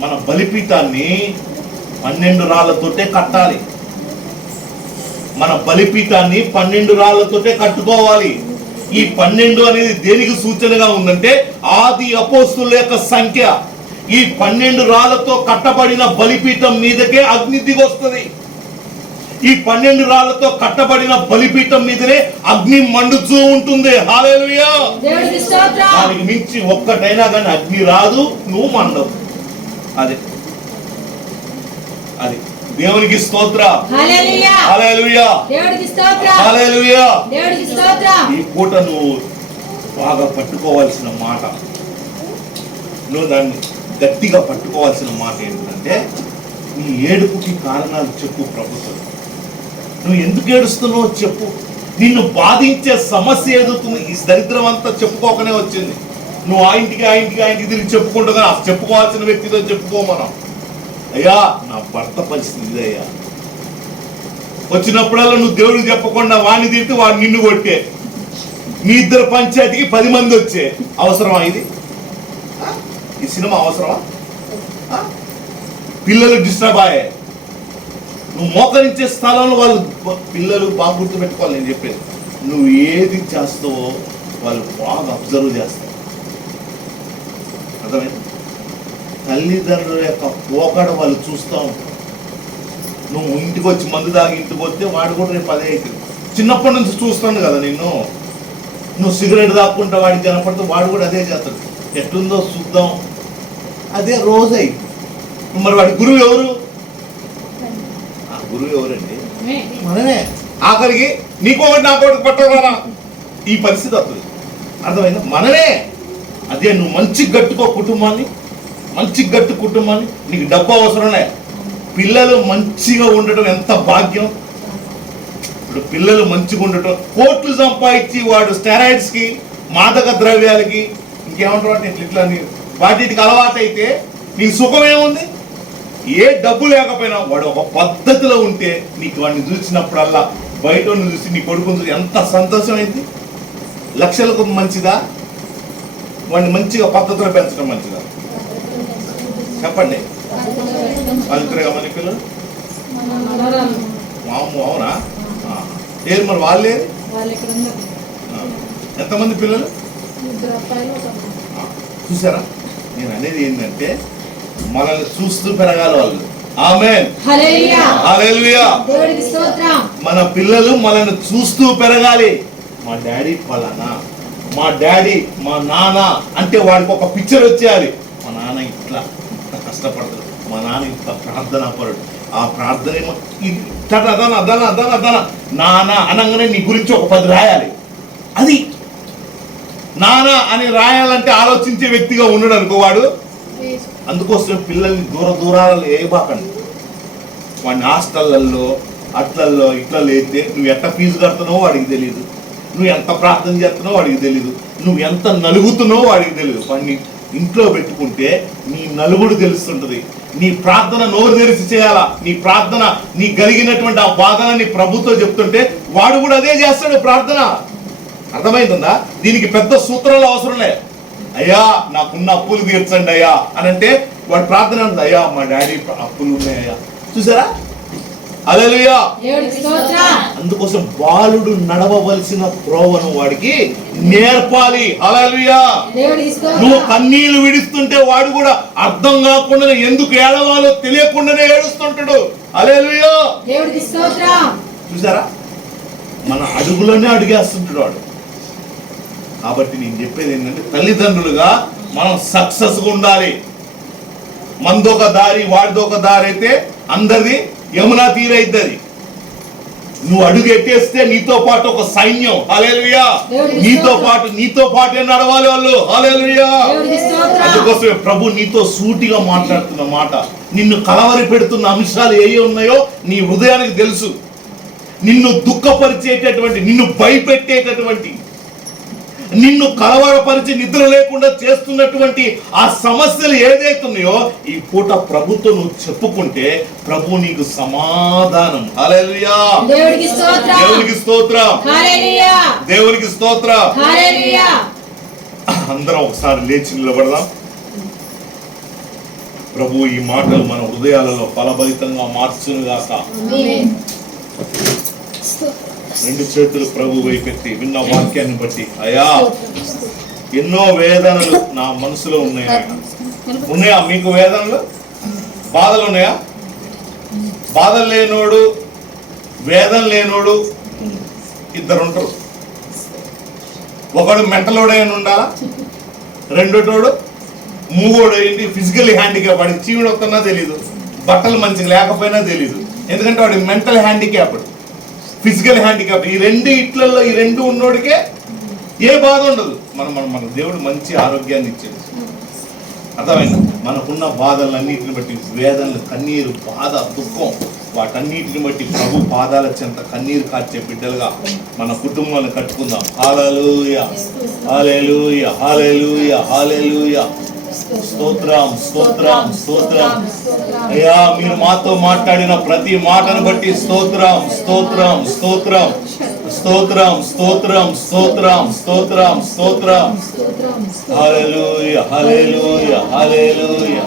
మన బలిపీఠాన్ని 12 రాళ్లతోటే కట్టాలి. మన బలిపీఠాన్ని 12 రాళ్లతోటే కట్టుకోవాలి. ఈ 12 అనేది దేనికి సూచనగా ఉందంటే ఆది అపోస్తలుల యొక్క సంఖ్య. ఈ 12 రాళ్లతో కట్టబడిన బలిపీఠం మీదకే అగ్ని దిగొస్తుంది. ఈ 12 రాళ్లతో కట్టబడిన బలిపీఠం మీదనే అగ్ని మండుతూ ఉంటుంది. హల్లెలూయా. దానికి మించి ఒక్కటైనా కానీ అగ్ని రాదు, నువ్వు మండవు. అదే అది దేవునికి స్తోత్రం, హల్లెలూయా, హల్లెలూయా, దేవునికి స్తోత్రం, హల్లెలూయా, దేవునికి స్తోత్రం. ఈ పూట నువ్వు బాగా పట్టుకోవాల్సిన మాట, నువ్వు దాన్ని గట్టిగా పట్టుకోవాల్సిన మాట ఏంటంటే నీ ఏడుపుకి కారణాలు చెప్పు ప్రభుత్వం. నువ్వు ఎందుకు ఏడుస్తున్నావు చెప్పు. నిన్ను బాధించే సమస్య ఏదవుతుంది, ఈ దరిద్రం అంతా చెప్పుకోకనే వచ్చింది. నువ్వు ఆ ఇంటికి తిరిగి చెప్పుకుంటా, చెప్పుకోవాల్సిన వ్యక్తితో చెప్పుకో. మనం అయ్యా నా భర్త పరిస్థితి ఇదయ్యా, వచ్చినప్పుడల్లా నువ్వు దేవుడికి చెప్పకుండా వాడిని తిరిగితే వాడు నిన్ను కొట్టే, మీ ఇద్దరు పంచాయతీకి 10 మంది వచ్చే. అవసరమా ఇది? ఈ సినిమా అవసరమా? పిల్లలు డిస్టర్బ్ అయ్యే, నువ్వు మోకరించే స్థలంలో వాళ్ళు పిల్లలు బాగా గుర్తుపెట్టుకోవాలి. నేను చెప్పేది, నువ్వు ఏది చేస్తావో వాళ్ళు బాగా అబ్జర్వ్ చేస్తారు. అర్థమైంది? తల్లిదండ్రుల యొక్క పోకడ వాళ్ళు చూస్తూ ఉంటారు. నువ్వు ఇంటికి వచ్చి మందు దాగి ఇంటికి వస్తే వాడు కూడా రేపు అదే అవుతుంది. చిన్నప్పటి నుంచి చూస్తాను కదా నిన్ను, నువ్వు సిగరెట్ దాక్కుంటా వాడికి కనపడితే వాడు కూడా అదే చేస్తాడు. ఎట్లుందో చూద్దాం, అదే రోజై. మరి వాడి గురువు ఎవరు? ఆ గురువు ఎవరండి? మనమే. ఆఖరికి నీకోటి నాకోటి పట్టరా ఈ పరిస్థితి వస్తుంది. అర్థమైందా? మనమే. అదే నువ్వు మంచి గట్టుకో కుటుంబాన్ని, మంచి గట్టు కుటుంబాన్ని. నీకు డబ్బు అవసరంలే, పిల్లలు మంచిగా ఉండటం ఎంత భాగ్యం. ఇప్పుడు పిల్లలు మంచిగా ఉండటం, కోట్లు సంపాదించి వాడు స్టెరాయిడ్స్కి, మాదక ద్రవ్యాలకి, ఇంకేమంటారు అంటే ఇట్లా వాటికి అలవాటు అయితే నీకు సుఖమేముంది? ఏ డబ్బు లేకపోయినా వాడు ఒక పద్ధతిలో ఉంటే నీకు వాడిని చూసినప్పుడల్లా, బయట చూసి నీ కొడుకుని చూసి ఎంత సంతోషం అయింది. లక్షలకు మంచిదా? వాడిని మంచిగా పద్ధతిలో పెంచడం మంచిదా? చెప్పండి. పవిత్రగా మన పిల్లలు మామూలు అవునా? లేదు మరి వాళ్ళే. ఎంతమంది పిల్లలు చూసారా? నేను అనేది ఏంటంటే మనల్ని చూస్తూ పెరగాలి వాళ్ళు. ఆమేన్. హల్లెలూయా. హల్లెలూయా. దేవునికి స్తోత్రం. మన పిల్లలు మనల్ని చూస్తూ పెరగాలి. మా డాడీ ఫలానా, మా డాడీ, మా నాన్న అంటే వాడికి ఒక పిక్చర్ వచ్చేయాలి. మా నాన్న ఇట్లా కష్టపడతాడు, మా నాన్న ఇంత ప్రార్థనా పరుడు, ఆ ప్రార్థన నాన్న అనగానే నీ గురించి ఒక 10 రాయాలి. అది నాన్న అని రాయాలంటే ఆలోచించే వ్యక్తిగా ఉన్నాడు అనుకో వాడు. అందుకోసం పిల్లల్ని దూరాలలో వేయబాకండి. వాడిని హాస్టళ్లలో అట్లల్లో ఇట్లలో అయితే నువ్వు ఎంత ఫీజు కడుతున్నావో వాడికి తెలియదు, నువ్వు ఎంత ప్రార్థన చేస్తున్నావో వాడికి తెలియదు, నువ్వు ఎంత నలుగుతున్నావో వాడికి తెలియదు. వాడిని ఇంట్లో పెట్టుకుంటే నీ నలుగుడు తెలుస్తుంటది. నీ ప్రార్థన నోరు తెరిచి చేయాలా. నీ ప్రార్థన నీ కలిగినటువంటి ఆ బాధన నీ ప్రభుతో చెప్తుంటే వాడు కూడా అదే చేస్తాడు ప్రార్థన. అర్థమైందా? దీనికి పెద్ద సూత్రాలు అవసరం లే. అయ్యా నాకున్న అప్పులు తీర్చండి అయ్యా అని అంటే వాడు ప్రార్థన అంటుంది, అయ్యా మా డాడీ అప్పులు ఉన్నాయ్యా. చూసారా? హల్లెలూయా. అందుకోసం బాలుడు నడవవలసిన త్రోవను వాడికి నేర్పాలి. హల్లెలూయా. నువ్వు కన్నీళ్లు విడుస్తుంటే వాడు కూడా అర్థం కాకుండా ఎందుకు ఏడవాలో తెలియకుండానే ఏడుస్తుంటాడు. హల్లెలూయా. చూసారా? మన అడుగులోనే అడిగేస్తుంటాడు వాడు. కాబట్టి నేను చెప్పేది ఏంటంటే తల్లిదండ్రులుగా మనం సక్సెస్గా ఉండాలి. మందొక దారి వాడిదొక దారి అయితే అందరిది యమునా తీరైద్దది. నువ్వు అడుగు ఎట్టేస్తే నీతో పాటు ఒక సైన్యం. హల్లెలూయా. నీతో పాటే నడవాలి వాళ్ళు. హల్లెలూయా. అందుకోసమే ప్రభు నీతో సూటిగా మాట్లాడుతున్న మాట, నిన్ను కలవరి పెడుతున్న అంశాలు ఏ ఉన్నాయో నీ హృదయానికి తెలుసు. నిన్ను దుఃఖపరిచేటటువంటి, నిన్ను భయపెట్టేటటువంటి, నిన్ను కలవరపరిచి నిద్ర లేకుండా చేస్తున్నటువంటి ఆ సమస్యలు ఏదైతున్నాయో ఈ పూట ప్రభుతో నువ్వు చెప్పుకుంటే ప్రభు నీకు సమాధానం. హల్లెలూయా. దేవునికి స్తోత్రం. దేవునికి స్తోత్రం. అందరం ఒకసారి లేచి నిలబడదాం. ప్రభు ఈ మాటలు మన హృదయాలలో ఫలభరితంగా మార్చును గాక. రెండు చేతులు ప్రభు వైపెత్తి విన్న వాక్యాన్ని బట్టి, అయ్యా ఎన్నో వేదనలు నా మనసులో ఉన్నాయా? మీకు వేదనలు, బాధలు ఉన్నాయా? బాధలు లేనోడు, వేదన లేనోడు ఇద్దరు ఉంటారు. ఒకడు మెంటలోడైనా ఉండాలా, రెండోటోడు మూగోడు ఏంటి ఫిజికల్ హ్యాండిక్యాప్, వాడికి చీవుడు వస్తున్నా తెలీదు, బట్టలు మంచిగా లేకపోయినా తెలీదు. ఎందుకంటే వాడి మెంటల్ హ్యాండిక్యాప్డ్, ఫిజికల్ హ్యాండిక్యాప్. ఈ రెండు ఇట్లలో ఈ రెండు ఉన్నోడికే ఏ బాధ ఉండదు. మన దేవుడు మంచి ఆరోగ్యాన్ని ఇచ్చాడు. అర్థమైంది? మనకున్న బాధలన్నిటిని బట్టి, వేదనలు, కన్నీరు, బాధ, దుఃఖం, వాటన్నిటిని బట్టి ప్రభు పాదాల చెంత కన్నీరు కార్చే బిడ్డలుగా మన కుటుంబాన్ని కట్టుకుందాం. హల్లెలూయా. హల్లెలూయా. హల్లెలూయా. హల్లెలూయా. స్తోత్రం, స్తోత్రం, స్తోత్రం. అయ్యా మీరు మాతో మాట్లాడిన ప్రతి మాటను బట్టి స్తోత్రం, స్తోత్రం, స్తోత్రం, స్తోత్రం, స్తోత్రం, స్తోత్రం, స్తోత్రం, స్తోత్రం. హల్లెలూయా. హల్లెలూయా. హల్లెలూయా.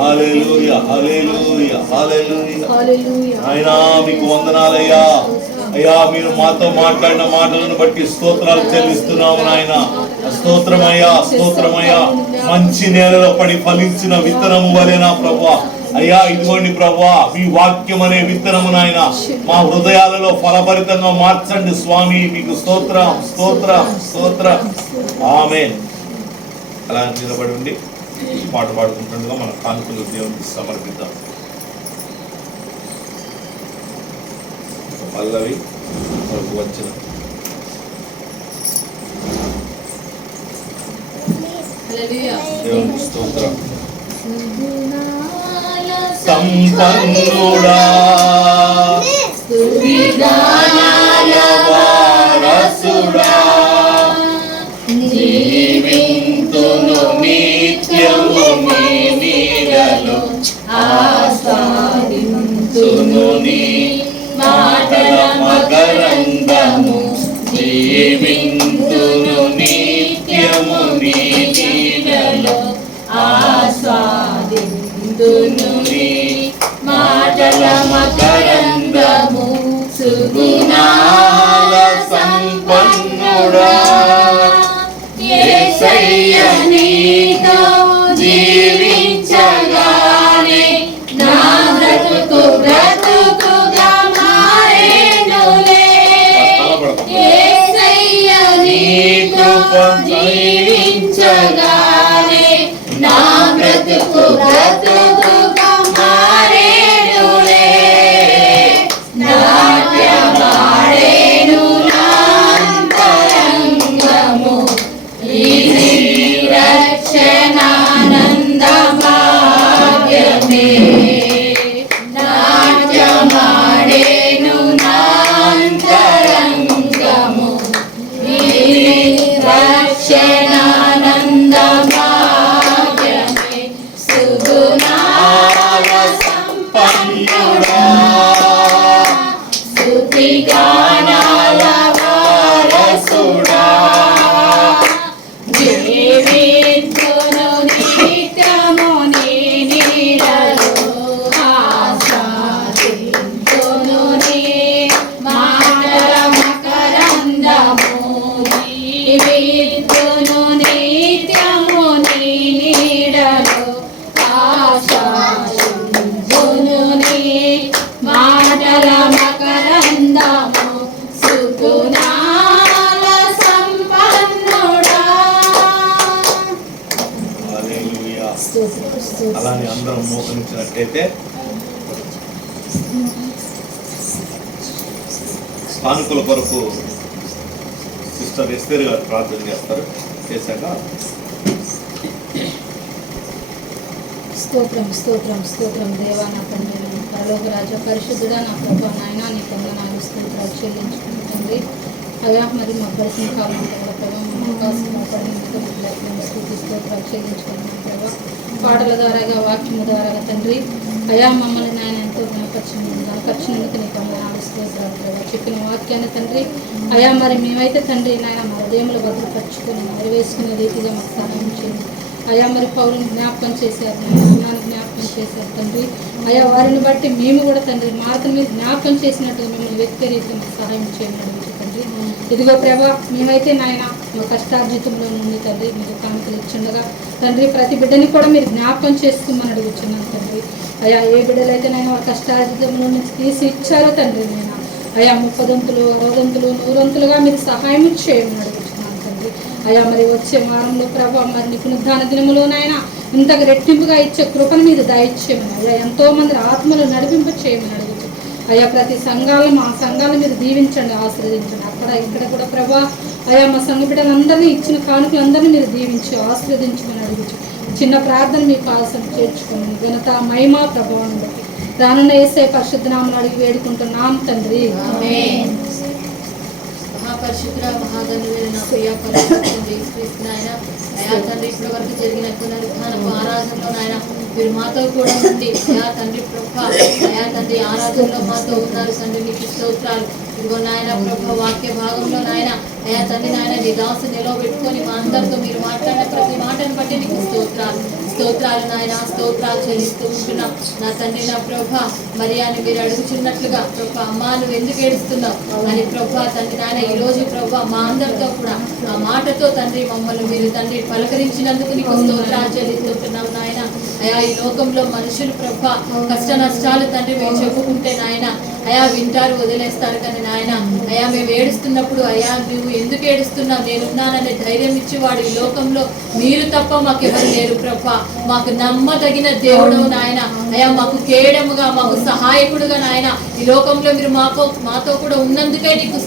హల్లెలూయా. హల్లెలూయా. హల్లెలూయా. అయినా మీకు వందనాలయ్యా. అయ్యా మీరు మాతో మాట్లాడిన మాటలను బట్టి స్తోత్రాలు చెల్లిస్తున్నాము నాయన. స్తోత్రమయ్యా, స్తోత్రమయ్యా. మంచి నేలలో పడి ఫలించిన విత్తనము వలెనా ప్రభువా. అయ్యా ఇదిగోండి ప్రభువా, మీ వాక్యం అనే విత్తనము నాయన మా హృదయాలలో ఫలభరితంగా మార్చండి స్వామి. మీకు స్తోత్రం, స్తోత్రం, స్తోత్రం. ఆమేన్. అలా నిలబడి ఉండి పాట పాడుకుంటుండగా మన కానుకలు దేవునికి సమర్పిద్దాం. పల్లవి వరకు వచ్చిన దేవునికి స్తోత్రం. సంపన్నుడా వారసుడా జీవింతును నిత్యము నీ నీడలో ఆస్వాదింతును నీ మాటల మకరందము జీవింతును నిత్యము నీ నీడలో ఆస్వాదింతును నీ మాటల మకరందము సుగుణాల సంపన్నుడా యేసయ్య నీతో జీవించగానే నా మనం మోకరించినట్లయితే స్థానికుల కొరకు సిస్టర్ ఎస్తేర్ గారు ప్రార్థన చేస్తారు. చేశాక స్తోత్రం స్తోత్రం స్తోత్రం దేవా నా తండ్రి పరలోక రాజా పరిశుద్ధుడా నా ప్రభా నాయన నీ కొందనాలు స్తోత్రాలు చెల్లించుకుంటుంది. అయ్యా మరి మా పరిస్థితి కాలం ప్రభావ స్థుతి స్తోత్రాలు చెల్లించుకుంటున్నాం ప్రభావ. పాటల ద్వారాగా వాక్యము ద్వారాగా తండ్రి అయా మమ్మల్ని నాయన ఎంతో గణపరిచినందుకు నీ కొందనాలు స్తోత్రాలు ప్రభావ. చెప్పిన వాక్యాన్ని తండ్రి అయా మరి మేమైతే తండ్రి నాయన మా హృదయంలో భద్రపరుచుకొని నెరవేసుకునే రీతిగా మాకు సహాయం చేయండి అయా. మరి పౌరుని జ్ఞాపకం చేశారు, జ్ఞాపకం చేశారు తండ్రి అయా. వారిని బట్టి మేము కూడా తండ్రి మార్గం మీద జ్ఞాపకం చేసినట్టుగా మిమ్మల్ని వ్యక్తి రీతి మాకు సహాయం చేయమని అడుగుతూ తండ్రి. ఇదిగో ప్రభా మేమైతే నాయన మా కష్టార్జితంలో నుండి తండ్రి మీకు కానుకలు ఇచ్చిండగా తండ్రి ప్రతి బిడ్డని కూడా మీరు జ్ఞాపకం చేసుకోమని అడుగుతున్నాను తండ్రి అయా. ఏ బిడ్డలైతే నేను ఆ కష్టార్జితంలో నుంచి తీసి ఇచ్చారో తండ్రి నేను అయా 30 60 100 మీరు సహాయం చేయమని అడుగుతున్నాను తండ్రి అయా. మరి వచ్చే వారంలో ప్రభా మరి నీకు పునరుద్ధాన దినములోనైనా ఇంతకు రెట్టింపుగా ఇచ్చే కృపను మీరు దయచేయమని అయ్యా. ఎంతోమంది ఆత్మలు నడిపింప చేయమని అడుగుతుంది అయ్యా. ప్రతి సంఘాలను మా సంఘాలను మీరు దీవించండి, ఆశీర్వదించండి. అక్కడ ఇక్కడ కూడా ప్రభా అయా మా సంఘ బిడ్డలందరినీ ఇచ్చిన కానుకలందరినీ మీరు దీవించి ఆశీర్వదించమని అడుగుచు చిన్న ప్రార్థన మీ పాసం చేర్చుకోండి. ఘనత మహిమ ప్రభావం బట్టి రానున్న యేసయ్య పరిశుద్ధ నామమున అడిగి వేడుకుంటున్నాం తండ్రి. ఆమేన్. మహాపరిశుద్ధ మహాగణుడైన నా ప్రియ పరిశుద్ధుడైన యేసుక్రీస్తు నాయన అయా తండ్రి ఇప్పటి వరకు జరిగిన పునరుద్ధానపు ఆరాధనలో నాయన మీరు మాతో కూడా ఉండి అయా తండ్రి ప్రభా అయా తండ్రి ఆరాధనలో మాతో ఉన్నారు తండ్రి. నీకు స్తోత్రాలు. ఇదిగో నాయన ప్రభా వాక్య భాగంలో నాయన అయా తండ్రి నాయన నీ దాసు నిలవబెట్టుకొని మా అందరితో మీరు మాట్లాడిన ప్రతి మాటను బట్టి నీకు స్తోత్రాలు నాయన స్తోత్రాలు చెల్లిస్తూ ఉంటున్నాం నా తండ్రి. నా ప్రభా మరి అని మీరు అడుగుచున్నట్లుగా ప్రభా అమ్మా నువ్వు ఎందుకు ఏడుస్తున్నావు అని ప్రభా తండ్రి నాయన ఈ రోజు ప్రభా మా అందరితో కూడా ఆ మాటతో తండ్రి మమ్మల్ని మీరు తండ్రి పలకరించినందుకు నీకు స్తోత్రాలు చెల్లిస్తుంటున్నాం నాయన అయా. ఈ లోకంలో మనుషులు ప్రభా కష్ట నష్టాలు తండ్రి మేము చెప్పుకుంటే నాయన అయా వింటారు వదిలేస్తారు కానీ నాయన అయా మేము ఏడుస్తున్నప్పుడు అయా నువ్వు ఎందుకు ఏడుస్తున్నావు నేనున్నాననే ధైర్యం ఇచ్చేవాడు ఈ లోకంలో మీరు తప్ప మాకెవరు లేరు ప్రభా. మాకు నమ్మదగిన దేవుడు నాయన అయా. మాకు కేడముగా మాకు సహాయకుడుగా నాయన ఈ లోకంలో మీరు మాతో కూడా ఉన్నందుకే నీకు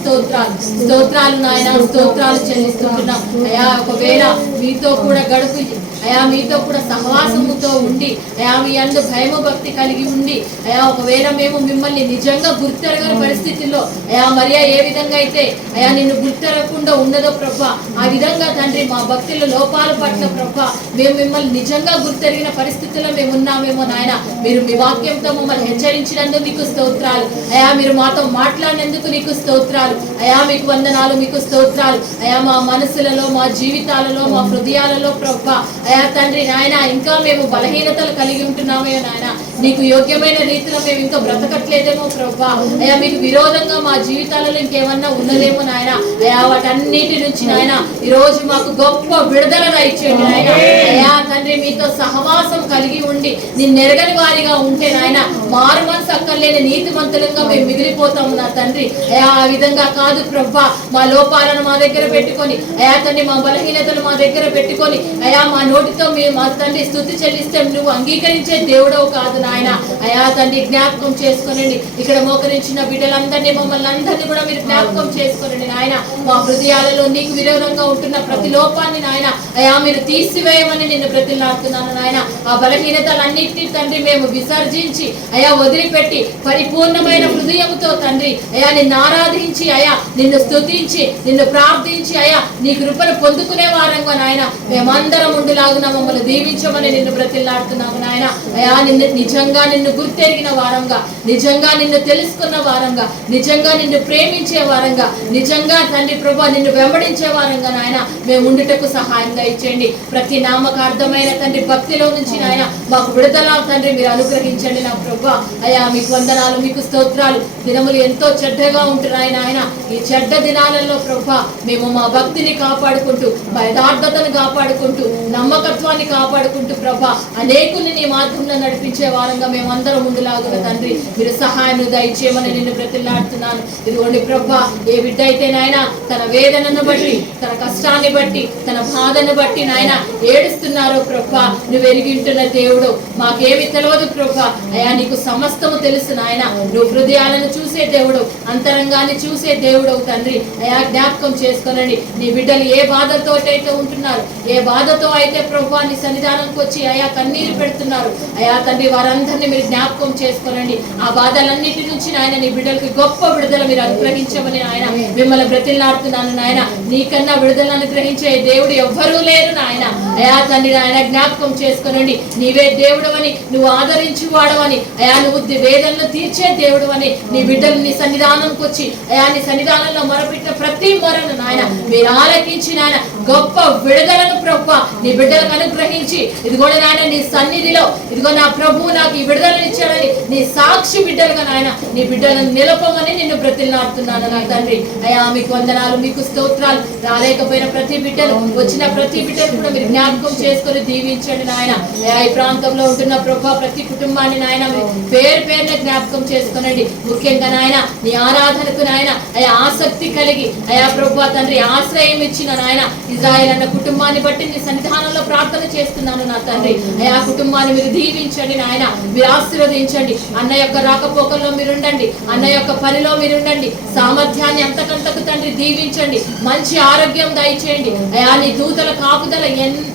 స్తోత్రాలు నాయన స్తోత్రాలు చెల్లిస్తున్నాం అయా. ఒకవేళ మీతో కూడా గడుపు అయా మీతో కూడా సహవాసముతో ఉండి అయా మీ అందు భయము భక్తి కలిగి ఉండి అయా ఒకవేళ మేము మిమ్మల్ని నిజంగా గుర్తెరగని పరిస్థితుల్లో అయా మరియా ఏ విధంగా అయితే అయా నిన్ను గుర్తెరగకుండా ఉండదో ప్రభా ఆ విధంగా తండ్రి మా భక్తుల లోపాల పట్ల ప్రభా మేము మిమ్మల్ని నిజంగా గుర్తెరిగిన పరిస్థితుల్లో మేము ఉన్నామేమో నాయన. మీరు మీ వాక్యంతో మమ్మల్ని హెచ్చరించినందుకు నీకు స్తోత్రాలు అయా. మీరు మాతో మాట్లాడినందుకు నీకు స్తోత్రాలు అయా. మీకు వందనాలు, మీకు స్తోత్రాలు అయా. మా మనసులలో మా జీవితాలలో మా హృదయాలలో ప్రభా అయా తండ్రి నాయన ఇంకా మేము బలహీనతలు కలిగి ఉంటున్నామేమో నాయన. నీకు యోగ్యమైన రీతిలో మేము ఇంకా బ్రతకట్లేదేమో ప్రభా అయా. మీకు విరోధంగా మా జీవితాలలో ఇంకేమన్నా ఉన్నదేమో నాయన అయా. వాటన్నిటి నుంచి నాయన ఈ రోజు మాకు గొప్ప విడుదల ఇచ్చేయండి నాయన అయా తండ్రి. మీతో సహవాసం కలిగి ఉండి నిన్ను ఎరగని వారిగా ఉంటే నాయన మారు మనసు అక్కర్లేని నీతిమంతులంగా మేము మిగిలిపోతాము నా తండ్రి అయా. ఆ విధంగా కాదు ప్రభా మా లోపాలను మా దగ్గర పెట్టుకొని అయా తండ్రి మా బలహీనతలు మా దగ్గర పెట్టుకొని అయా మా నోటితో మేము మా తండ్రి స్తుతి చెల్లిస్తే నువ్వు అంగీకరించే దేవుడవు కాదు నాయన అయా తండ్రి. జ్ఞాపకం చేసుకోనండి ఇక్కడ మోకరించిన బిడ్డలందరినీ మమ్మల్ని అందరినీ కూడా మీరు జ్ఞాపకం చేసుకోనండి నాయన. మా హృదయాలలో నీకు విరోధంగా ఉంటున్న ప్రతి లోపాన్ని నాయన అయా మీరు తీసివేయమని నిన్ను బ్రతిలాడుతున్నాను నాయన. ఆ బలహీనతలన్నింటినీ తండ్రి మేము విసర్జించి అయా వదిలిపెట్టి పరిపూర్ణమైన హృదయంతో తండ్రి అయా నిన్ను ఆరాధించి అయా నిన్ను స్తుతించి నిన్ను ప్రార్థించి అయా నీ కృపను పొందుకునే వారంగా నాయన మేమందరం ఉండులాగున మమ్మల్ని దీవించమని నిన్ను బ్రతిలాడుతున్నాము నాయన అయా. నిజంగా నిన్ను గుర్తెరిగిన వారంగా నిజంగా నిన్ను తెలుసుకున్న వారంగా నిజంగా నిన్ను ప్రేమించే వారంగా నిజంగా తండ్రి ప్రభా నిన్ను వెంబడించే వారంగా నాయన మేము ఉండుటకు సహాయంగా ఇచ్చేయండి. ప్రతి నామకార్థమైన తండ్రి భక్తిలో నుంచి నాయన మాకు విడుదల తండ్రి మీరు అనుగ్రహించండి నా ప్రభా అయా. మీకు వందనాలు, మీకు స్తోత్రాలు. దినములు ఎంతో చెడ్డగా ఉంటున్నాయి నాయన. ఈ చెడ్డ దినాలలో ప్రభా మేము మా భక్తిని కాపాడుకుంటూ మా యథార్థతను కాపాడుకుంటూ నమ్మకత్వాన్ని కాపాడుకుంటూ ప్రభా అనేకుల్ని నీ మార్గంలో నడిపించే ప్రకారంగా మేమందరం ముందులాగుగా తండ్రి మీరు సహాయం దయచేయమని నిన్ను బ్రతిలాడుతున్నాను. ఇదిగోండి ప్రభా, ఏ బిడ్డ అయితే నాయన తన వేదనను బట్టి, తన కష్టాన్ని బట్టి, తన బాధను బట్టి నాయన ఏడుస్తున్నారో ప్రభా, నువ్వు ఎరిగింటున్న దేవుడు, మాకేమి తెలియదు ప్రభా. అయా నీకు సమస్తము తెలుసు నాయన. నువ్వు హృదయాలను చూసే దేవుడు, అంతరంగాన్ని చూసే దేవుడు తండ్రి. అయా జ్ఞాపకం చేసుకోనండి నీ బిడ్డలు ఏ బాధతో అయితే ఉంటున్నారు, ఏ బాధతో అయితే ప్రభా నీ సన్నిధానంకి వచ్చి అయా కన్నీరు పెడుతున్నారు. అయా తండ్రి వారందరినీ మీరు జ్ఞాపకం చేసుకోనండి. ఆ బాధలన్నిటి నుంచి నాయన నీ బిడ్డలకి గొప్ప విడుదల మీరు అనుగ్రహించమని ఆయన మిమ్మల్ని బ్రతిలాడుతున్నాను నాయన. నీకన్నా విడుదల అనుగ్రహించే దేవుడు ఎవ్వరూ లేరు నాయన. అయా తండ్రి నాయన జ్ఞాపకం చేసుకోనండి. నీవే దేవుడు అని, నువ్వు ఆదరించి వాడవని, అయా నువ్వు వేదనలు తీర్చే దేవుడు అని నీ బిడ్డలు నీ సన్నిధానంకి వచ్చి అయా నీ సన్నిధానంలో మొరపెట్టిన ప్రతి మొరను నాయన మీరు ఆలకించి నాయన గొప్ప విడుదలను ప్రభు నీ బిడ్డలకు అనుగ్రహించి, ఇదిగో నాయన నీ సన్నిధిలో ఇదిగో నా ప్రభువు నాకు ఈ విడుదలను ఇచ్చాడని నీ సాక్షి బిడ్డలుగా నాయన నీ బిడ్డలను నిలపమని నిన్ను బ్రతిలాడుతున్నాను నా తండ్రి. అయా మీకు వందనాలు, మీకు స్తోత్రాలు. రాలేకపోయిన ప్రతి బిడ్డలు, వచ్చిన ప్రతి బిడ్డలు కూడా మీరు జ్ఞాపకం చేసుకొని దీవించండి నాయన. అయా ఈ ప్రాంతంలో ఉంటున్న ప్రభు ప్రతి కుటుంబాన్ని నాయన పేరు పేరున జ్ఞాపకం చేసుకోనండి. ముఖ్యంగా నాయన నీ ఆరాధనకు నాయన అయా ఆసక్తి కలిగి అయా ప్రభు తండ్రి ఆశ్రయం ఇచ్చిన నాయన ఇజ్రాయేల్ అన్న కుటుంబాన్ని బట్టి నీ సన్నిధానంలో ప్రార్థన చేస్తున్నాను నా తండ్రి. అయా కుటుంబాన్ని మీరు దీవించండి నాయన, మీరు ఆశీర్వదించండి. అన్న యొక్క రాకపోకల్లో మీరుండండి, అన్న యొక్క పనిలో మీరుండండి. సామర్థ్యాన్ని అంతకంతకు తండ్రి దీవించండి. మంచి ఆరోగ్యం దయచేయండి. అయా నీ దూతల కాపుదల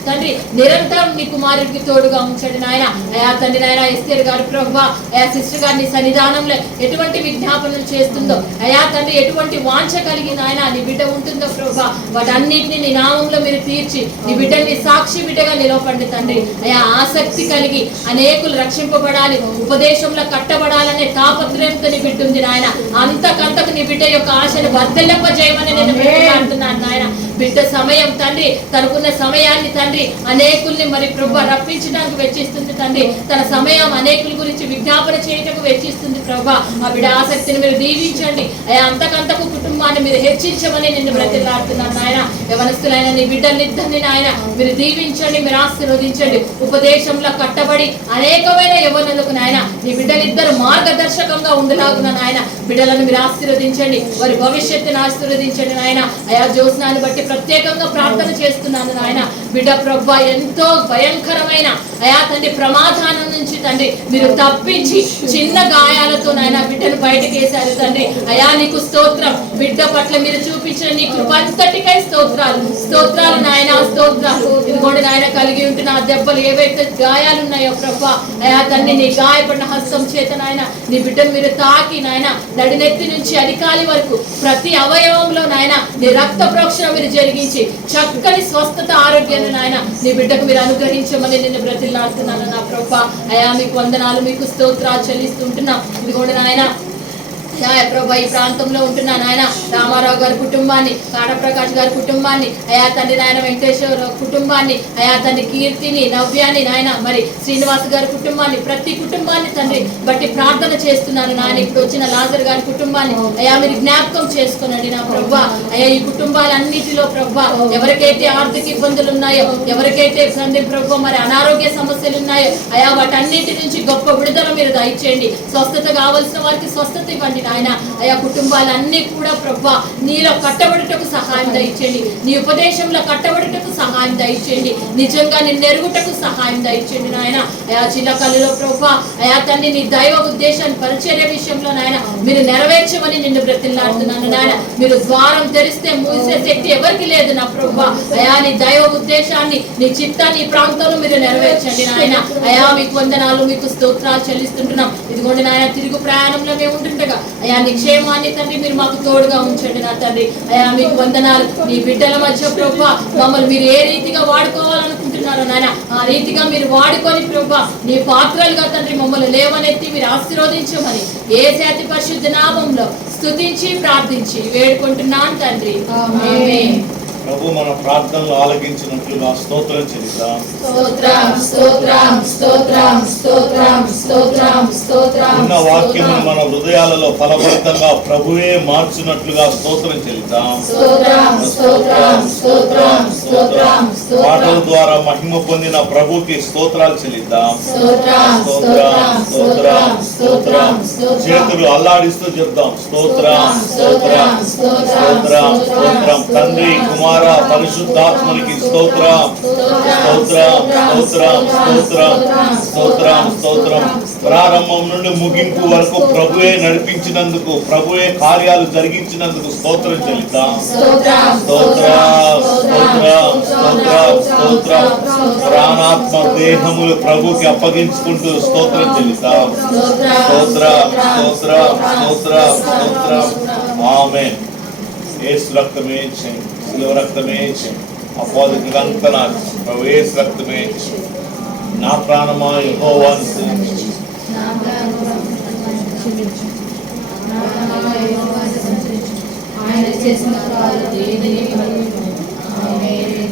తండ్రి నిరంతరం నీ కుమారుడికి తోడుగా ఉంచండి నాయన. అయా తండ్రి నాయన ఎస్తేర్ గారు ప్రభు అయా సిస్టర్ గారిని సన్నిధానంలో ఎటువంటి విజ్ఞాపనలు చేస్తుందో అయా తండ్రి ఎటువంటి వాంఛ కలిగి నాయన నీ బిడ్డ ఉంటుందో ప్రభు వాటన్నిటిని నీ నామంలో మీరు తీర్చి నీ బిడ్డని సాక్షి బిడ్డగా నిలవపండి తండ్రి. అయా ఆసక్తి కలిగి అనేకులు రక్షింపబడాలి, ఉపదేశంలో కట్టబడాలనే తాపత్రయంతో నీ బిడ్డ ఉంది నాయన. అంతకంతకు నీ బిడ్డ యొక్క ఆశను వర్ధలింపజేయమని నేను పెట్టుకుంటున్నాను నాయన. బిడ్డ సమయం తండ్రి తనకున్న సమయాన్ని తండ్రి అనేకుల్ని మరి ప్రభు రప్పించడానికి వెచ్చిస్తుంది తండ్రి. తన సమయం అనేకుల గురించి విజ్ఞాపన చేయటకు వెచ్చిస్తుంది ప్రభు. ఆ బిడ్డ ఆసక్తిని మీరు దీవించండి. అయా అంతకంతకు కుటుంబాన్ని మీరు హెచ్చించమని నిన్ను బ్రతిలాడుతున్నాను నాయన. యవనస్తులైన నీ బిడ్డలిద్దరిని నాయన మీరు దీవించండి, మీరు ఆశీర్వదించండి. ఉపదేశంలో కట్టబడి అనేకమైన యవనులకు నాయన నీ బిడ్డలిద్దరు మార్గదర్శకంగా ఉండలాగున నాయన బిడ్డలను మీరు ఆశీర్వదించండి, వారి భవిష్యత్తును ఆశీర్వదించండి నాయన. అయా జ్యోత్స్నాన్ని బట్టి ప్రత్యేకంగా ప్రార్థన చేస్తున్నాను నాయన. బిడ్డ ప్రభు ఎంతో భయంకరమైన అయా తండ్రి ప్రమాదానం నుంచి తండ్రి మీరు తప్పించి చిన్న గాయాలతో నాయన బిడ్డను బయటకు వేశారు తండ్రి. అయా నీకు స్తోత్రం. బిడ్డ పట్ల మీరు చూపించిన నీ కృపంతటికై స్తోత్రాలు, స్తోత్రాలు నాయన, స్తోత్రాలు. ఇదిగోండి నాయన కలిగి ఉంటున్న ఆ దెబ్బలు ఏవైతే గాయాలు ఉన్నాయో ప్రభు అయా తండ్రి నీ గాయపడిన హస్తం చేత నాయన నీ బిడ్డను మీరు తాకి నాయన నడినెత్తి నుంచి అరికాలి వరకు ప్రతి అవయవంలో నాయన నీ రక్త ప్రోక్షణ మీరు జరిగించి చక్కని స్వస్థత ఆరోగ్యాన్ని నాయన నీ బిడ్డకు మీరు అనుగ్రహించమని నిన్ను బ్రతిలాడుతున్నాను నా ప్రభు. అయా మీకు వందనాలు, మీకు స్తోత్రాలు చెల్లిస్తుంటున్నాం. ఇదిగోండి నాయన ప్రభా ఈ ప్రాంతంలో ఉంటున్నా నాయన రామారావు గారి కుటుంబాన్ని, కాడప్రకాష్ గారి కుటుంబాన్ని, అయా తండ్రి నాయన వెంకటేశ్వర కుటుంబాన్ని, అయా తండ్రి కీర్తిని, నవ్యాన్ని నాయన మరి శ్రీనివాస్ గారి కుటుంబాన్ని, ప్రతి కుటుంబాన్ని తండ్రి బట్టి ప్రార్థన చేస్తున్నాను నాయన. ఇప్పుడు వచ్చిన లాజర్ గారి కుటుంబాన్ని అయా మీరు జ్ఞాపకం చేసుకోనండి నా ప్రభా. అయా ఈ కుటుంబాలన్నిటిలో ప్రభా ఎవరికైతే ఆర్థిక ఇబ్బందులు ఉన్నాయో, ఎవరికైతే తండ్రి ప్రభు మరి అనారోగ్య సమస్యలు ఉన్నాయో అయా వాటన్నిటి నుంచి గొప్ప విడుదల మీరు దయచేయండి. స్వస్థత కావలసిన వారికి స్వస్థత ఇవ్వండి నాయన. అయా కుటుంబాలన్నీ కూడా ప్రభా నీలో కట్టబడుటకు సహాయం దయచేయండి, నీ ఉపదేశంలో కట్టబడుటకు సహాయం దయచేయండి, నిజంగా నిన్ను ఎరుగుటకు సహాయం దయచేయండి నాయన. అయా చిల్లకల్లులో ప్రభా అయా తండ్రి నీ దైవ ఉద్దేశాన్ని పరిచర్య విషయంలో నాయన మీరు నెరవేర్చమని నిన్ను బ్రతిలాడుతున్నాను నాయన. మీరు ద్వారం తెరిస్తే మూసే శక్తి ఎవరికి లేదు నా ప్రభా. అయా నీ దైవ ఉద్దేశాన్ని, నీ చిత్తాన్ని ఈ ప్రాంతంలో మీరు నెరవేర్చండి నాయన. అయా మీకు వందనాలు, మీకు స్తోత్రాలు చెల్లిస్తుంటున్నాం. ఇదిగోండి నాయన తిరుగు ప్రయాణంలో మేము ఉంటుండగా అయా నీ క్షేమాన్ని తండ్రి మీరు మాకు తోడుగా ఉంచండి నా తండ్రి. అయా మీకు వందనాలు. నీ బిడ్డల మధ్య ప్రభా మమ్మల్ని మీరు ఏ రీతిగా వాడుకోవాలనుకుంటున్నారో నాయన ఆ రీతిగా మీరు వాడుకొని ప్రభా నీ పాత్రలుగా తండ్రి మమ్మల్ని లేవనెత్తి మీరు ఆశీర్వదించమని యేసు పరిశుద్ధ నామంలో స్తుతించి ప్రార్థించి వేడుకుంటున్నాను తండ్రి. ఆమేన్. ప్రభు మన ప్రార్థనలు ఆలకించినట్లుగా స్తోత్రం చెల్లిద్దాం. స్తోత్రం స్తోత్రం స్తోత్రం స్తోత్రం స్తోత్రం స్తోత్రం. ఉన్న వాక్యమును మన హృదయాలలో ఫలభరితంగా ప్రభువే మార్చినట్లుగా స్తోత్రం చెల్లిద్దాం. స్తోత్రం స్తోత్రం స్తోత్రం స్తోత్రం పాటల ద్వారా మహిమ పొందిన ప్రభుకి స్తోత్రాలు చెల్లిద్దాం. స్తోత్రం స్తోత్రం స్తోత్రం స్తోత్రం. చేతులు అల్లాడిస్తూ చెప్దాం. స్తోత్రం స్తోత్రం స్తోత్రం స్తోత్రం. తండ్రి కుమార పరిశుద్ధాత్మనికి స్తోత్రం స్తోత్రం స్తోత్రం స్తోత్రం స్తోత్రం స్తోత్రం. ప్రారంభం నుండి ముగింపు వరకు ప్రభువే నడిపించినందుకు, ప్రభువే కార్యాలు జరిగించినందుకు స్తోత్రం చెల్లిద్దాం. స్తోత్రం స్తోత్రం స్తోత్రం స్తోత్రం. ప్రాణాత్మ దేహములు ప్రభుకి అప్పగించుకుంటూ స్తోత్రం చెల్లిద్దాం. స్తోత్రం స్తోత్రం స్తోత్రం స్తోత్రం. ఆమేన్. యేసు రక్తమే చేయి, శిలువ రక్తమే చేయి, అపోదికులంతా నాకు ప్రభు యేసు రక్తమే చేయి. నా ప్రాణమా యెహోవాను స్తుతించు. ఆయన చేసిన కార్యాలు దేనిని మరువము. ఆమేన్.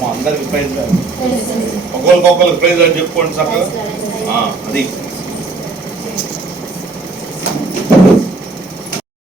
మా అందరికి ప్రైజ్ రాదు. ఒకరికి ప్రైజ్ అని చెప్పుకోండి చక్కగా. అది